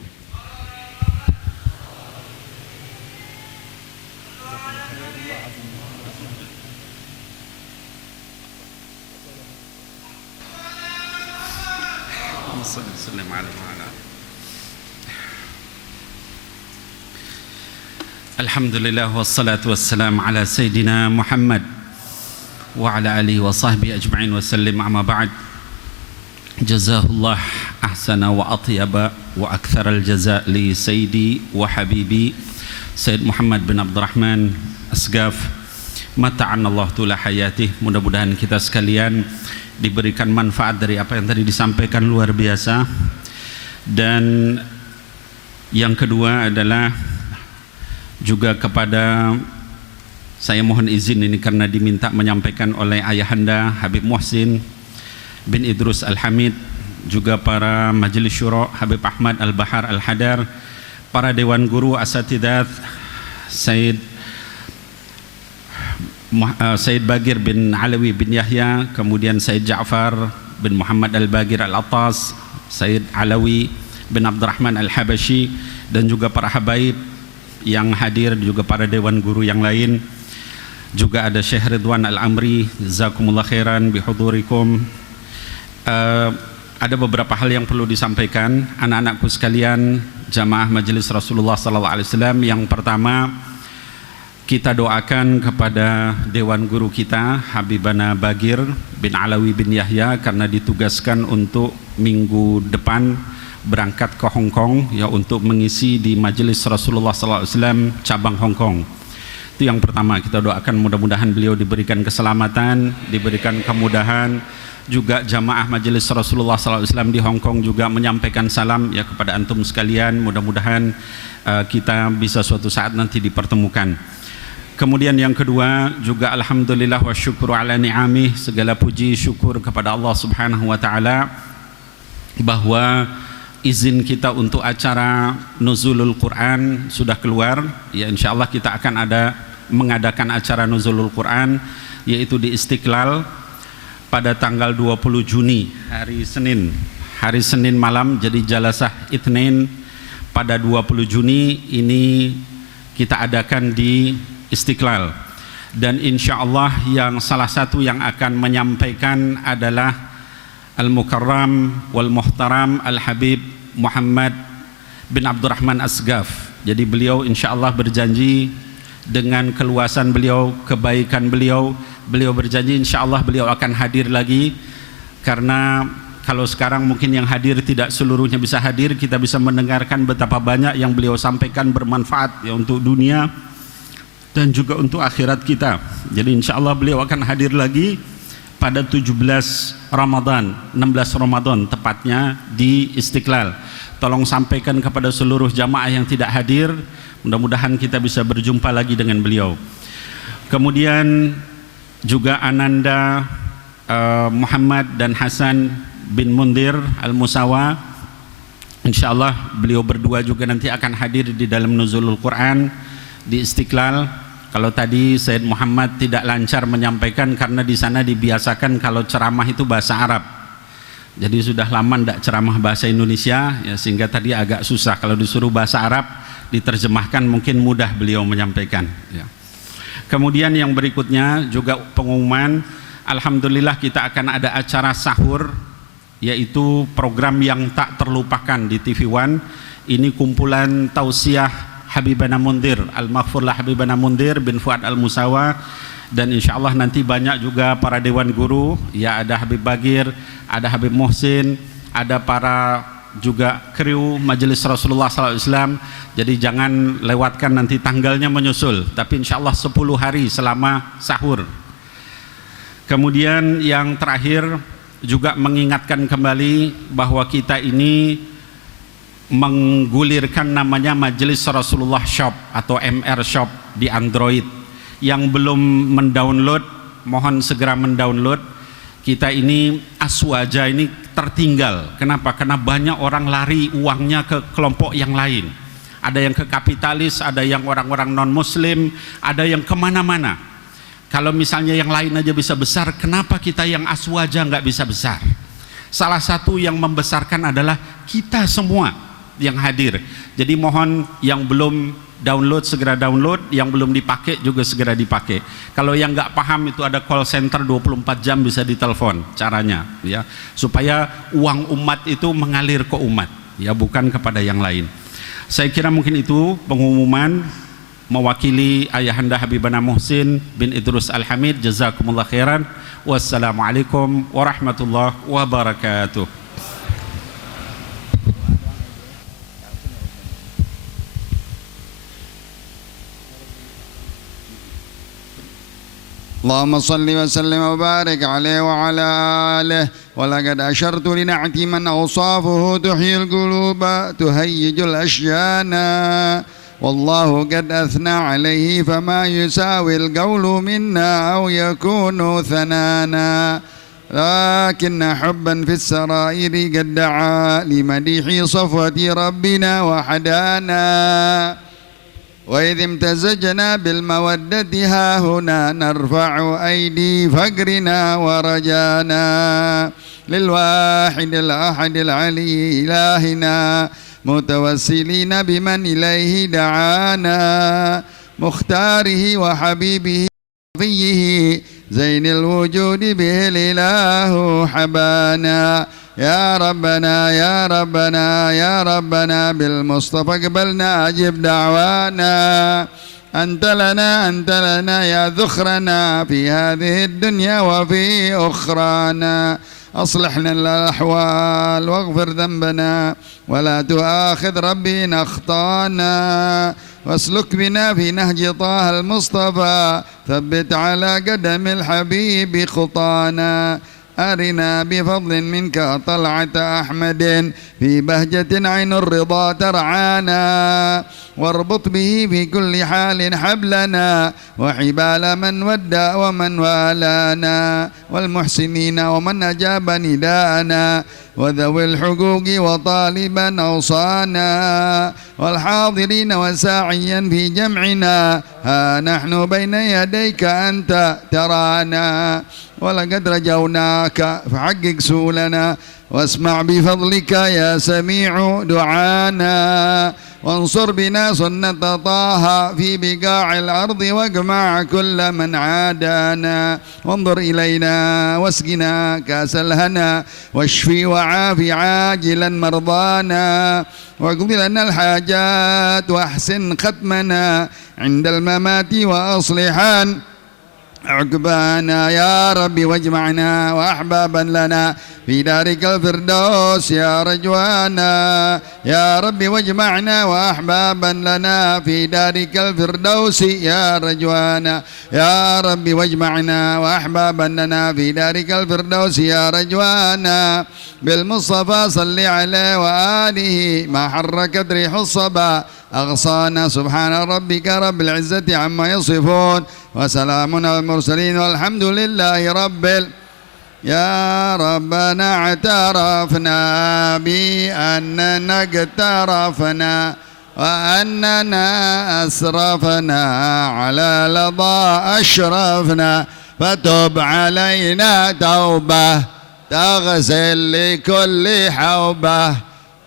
Alhamdulillah wassalatu wassalam ala Sayyidina Muhammad wa ala alihi wa sahbihi ajma'in wa sallim, amma ba'd. Jazahullah ahsana wa atyaba wa aktharal jaza' li Sayyidi wa Habibi Sayyid Muhammad bin Abdul Rahman Asgaf, mata'anallahu tula hayatih. Mudah-mudahan kita sekalian diberikan manfaat dari apa yang tadi disampaikan, luar biasa. Dan yang kedua adalah juga kepada, saya mohon izin ini karena diminta menyampaikan oleh ayahanda Habib Muhsin bin Idrus Al-Hamid, juga para majelis syuro Habib Ahmad Al-Bahar Al-Hadar, para dewan guru asatidat Sayyid Bagir bin Alawi bin Yahya, kemudian Sayyid Ja'far bin Muhammad Al-Bagir Al-Attas, Sayyid Alawi bin Abdurrahman Al-Habashi, dan juga para habaib yang hadir, juga para dewan guru yang lain. Juga ada Syekh Ridwan Al-Amri, jazakumullah khairan bihudurikum. Ada beberapa hal yang perlu disampaikan anak-anakku sekalian, jamaah majelis Rasulullah SAW. Yang pertama, kita doakan kepada dewan guru kita Habibana Bagir bin Alawi bin Yahya, karena ditugaskan untuk minggu depan berangkat ke Hong Kong ya, untuk mengisi di majelis Rasulullah SAW cabang Hong Kong. Itu yang pertama, kita doakan mudah-mudahan beliau diberikan keselamatan, diberikan kemudahan. Juga jamaah majelis Rasulullah SAW di Hong Kong juga menyampaikan salam ya kepada antum sekalian. Mudah-mudahan kita bisa suatu saat nanti dipertemukan. Kemudian yang kedua juga alhamdulillah wa syukru ala ni'amih, segala puji syukur kepada Allah Subhanahu wa taala bahwa izin kita untuk acara Nuzulul Quran sudah keluar ya. Insyaallah kita akan mengadakan acara Nuzulul Quran, yaitu di Istiqlal pada tanggal 20 Juni hari Senin malam. Jadi jalasah Itsnin pada 20 Juni ini kita adakan di Istiqlal. Dan insyaallah yang salah satu yang akan menyampaikan adalah Al-Mukarram wal Muhtaram Al-Habib Muhammad bin Abdul Rahman Asgaf. Jadi beliau insyaallah berjanji dengan keluasan beliau, kebaikan beliau. Beliau berjanji insya Allah beliau akan hadir lagi, karena kalau sekarang mungkin yang hadir tidak seluruhnya bisa hadir, kita bisa mendengarkan betapa banyak yang beliau sampaikan bermanfaat ya untuk dunia dan juga untuk akhirat kita. Jadi insya Allah beliau akan hadir lagi pada 17 Ramadan, 16 Ramadan tepatnya di Istiqlal. Tolong sampaikan kepada seluruh jamaah yang tidak hadir, mudah-mudahan kita bisa berjumpa lagi dengan beliau. Kemudian juga Ananda Muhammad dan Hasan bin Mundir Al-Musawa, insyaallah beliau berdua juga nanti akan hadir di dalam nuzulul Quran di Istiqlal. Kalau tadi Sayyid Muhammad tidak lancar menyampaikan karena di sana dibiasakan kalau ceramah itu bahasa Arab, jadi sudah lama tidak ceramah bahasa Indonesia ya, sehingga tadi agak susah. Kalau disuruh bahasa Arab diterjemahkan mungkin mudah beliau menyampaikan ya. Kemudian yang berikutnya juga pengumuman, alhamdulillah kita akan ada acara sahur, yaitu program yang tak terlupakan di TV One. Ini kumpulan tausiah Habibana Mundir, Al-Maghfurlah Habibana Mundir bin Fuad Al-Musawa, dan insya Allah nanti banyak juga para dewan guru ya, ada Habib Bagir, ada Habib Muhsin, ada para juga kru Majelis Rasulullah SAW. Jadi jangan lewatkan, nanti tanggalnya menyusul, tapi insya Allah 10 hari selama sahur. Kemudian yang terakhir juga mengingatkan kembali bahwa kita ini menggulirkan namanya Majelis Rasulullah Shop atau MR Shop di Android. Yang belum mendownload mohon segera mendownload. Kita ini aswaja ini tertinggal. Kenapa? Karena banyak orang lari uangnya ke kelompok yang lain. Ada yang ke kapitalis, ada yang orang-orang non muslim, ada yang kemana-mana. Kalau misalnya yang lain aja bisa besar, kenapa kita yang aswaja nggak bisa besar? Salah satu yang membesarkan adalah kita semua yang hadir. Jadi mohon yang belum download segera download, yang belum dipakai juga segera dipakai. Kalau yang nggak paham itu ada call center 24 jam bisa ditelepon caranya ya, supaya uang umat itu mengalir ke umat ya, bukan kepada yang lain. Saya kira mungkin itu pengumuman mewakili Ayahanda Habibana Muhsin bin Idrus Al-Hamid. Jazakumullah khairan. Wassalamualaikum warahmatullahi wabarakatuh. اللهم صل وسلم وبارك عليه وعلى آله ولقد أشرت لنعت من أوصافه تحيي القلوب تهيج الأشجان والله قد أثنى عليه فما يساوي القول منا أو يكون ثنانا لكن حبا في السرائر قد دعا لمديح صفوة ربنا وحدانا وإذ امتزجنا بالمودة ها هنا نرفع أيدي فقرنا ورجانا للواحد الأحد العلي إلهنا متوسلين بمن إليه دعانا مختاره وحبيبه وصفيه زين الوجود به الإله حبانا يا ربنا يا ربنا يا ربنا بالمصطفى قبلنا أجب دعوانا أنت لنا يا ذخرنا في هذه الدنيا وفي أخرانا أصلحنا الأحوال واغفر ذنبنا ولا تؤاخذ ربي إن أخطانا واسلك بنا في نهج طه المصطفى ثبت على قدم الحبيب خطانا أرنا بفضل منك طلعة أحمد في بهجة عين الرضا ترعانا واربط به في كل حال حبلنا وحبال من ودى ومن والانا والمحسنين ومن أجاب نداءنا وذوي الحقوق وطالبا أوصانا والحاضرين وساعيا في جمعنا ها نحن بين يديك أنت ترانا ولقد رجوناك فحقق سولنا واسمع بفضلك يا سميع دعانا وانصر بنا سنة طه في بقاع الأرض واجمع كل من عادانا وانظر إلينا واسقنا كاس الهنا واشفي وعافي عاجلا مرضانا واقض لنا الحاجات واحسن ختمنا عند الممات وأصلحان عقبانا يا ربي واجمعنا وأحبابا لنا في دارك الفردوس يا رجوانا يا ربي واجمعنا وأحبابا لنا في دارك الفردوس يا رجوانا يا ربي واجمعنا وأحبابا لنا في دارك الفردوس يا رجوانا بالمصطفى صل عليه وآله ما حركت ريح الصبا أغصانا سبحان ربك رب العزة عما يصفون وسلام على المرسلين والحمد لله يا ربنا اعترفنا بأننا اقترفنا وأننا أسرفنا على لظى أشرفنا فتب علينا توبة تغسل لكل حوبة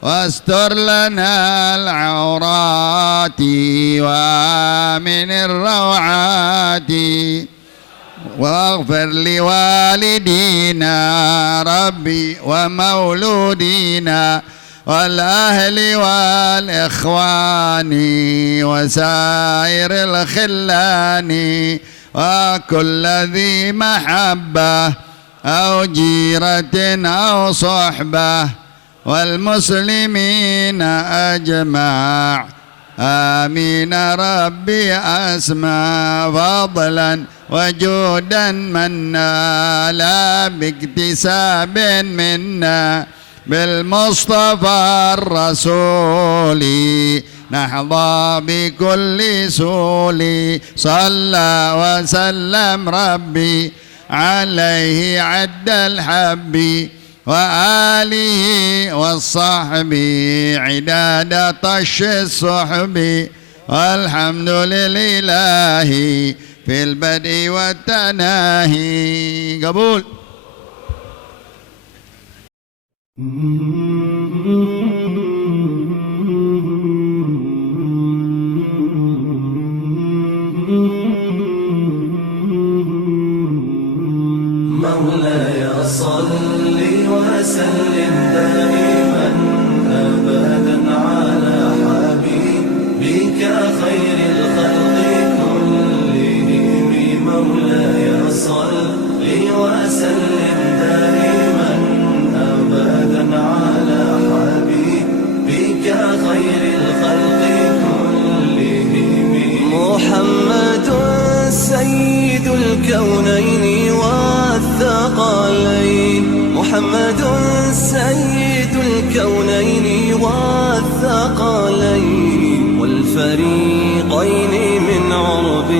واستر لنا العورات وآمن الروعات واغفر لوالدينا ربي ومولودينا والأهل والإخوان وسائر الخلان وكل ذي محبة أو جيرة أو صحبة والمسلمين أجمع آمين ربي أسمع فضلا وجودا منا لا باكتساب منا بالمصطفى الرسول نحظى بكل سول صلى وسلم ربي عليه عد الحب وآله والصحب عداد طش الصحب والحمد لله في البدء والتناهي قبول مولاي صل وسلم دائما أبدا على حبيبك خير الخلق كلهم مولاي صل وسلم دائما أبدا على حبيبك خير الخلق كلهم محمد سيد الكونين والثقلين محمد سيد الكونين والثقلين والفريقين من عرب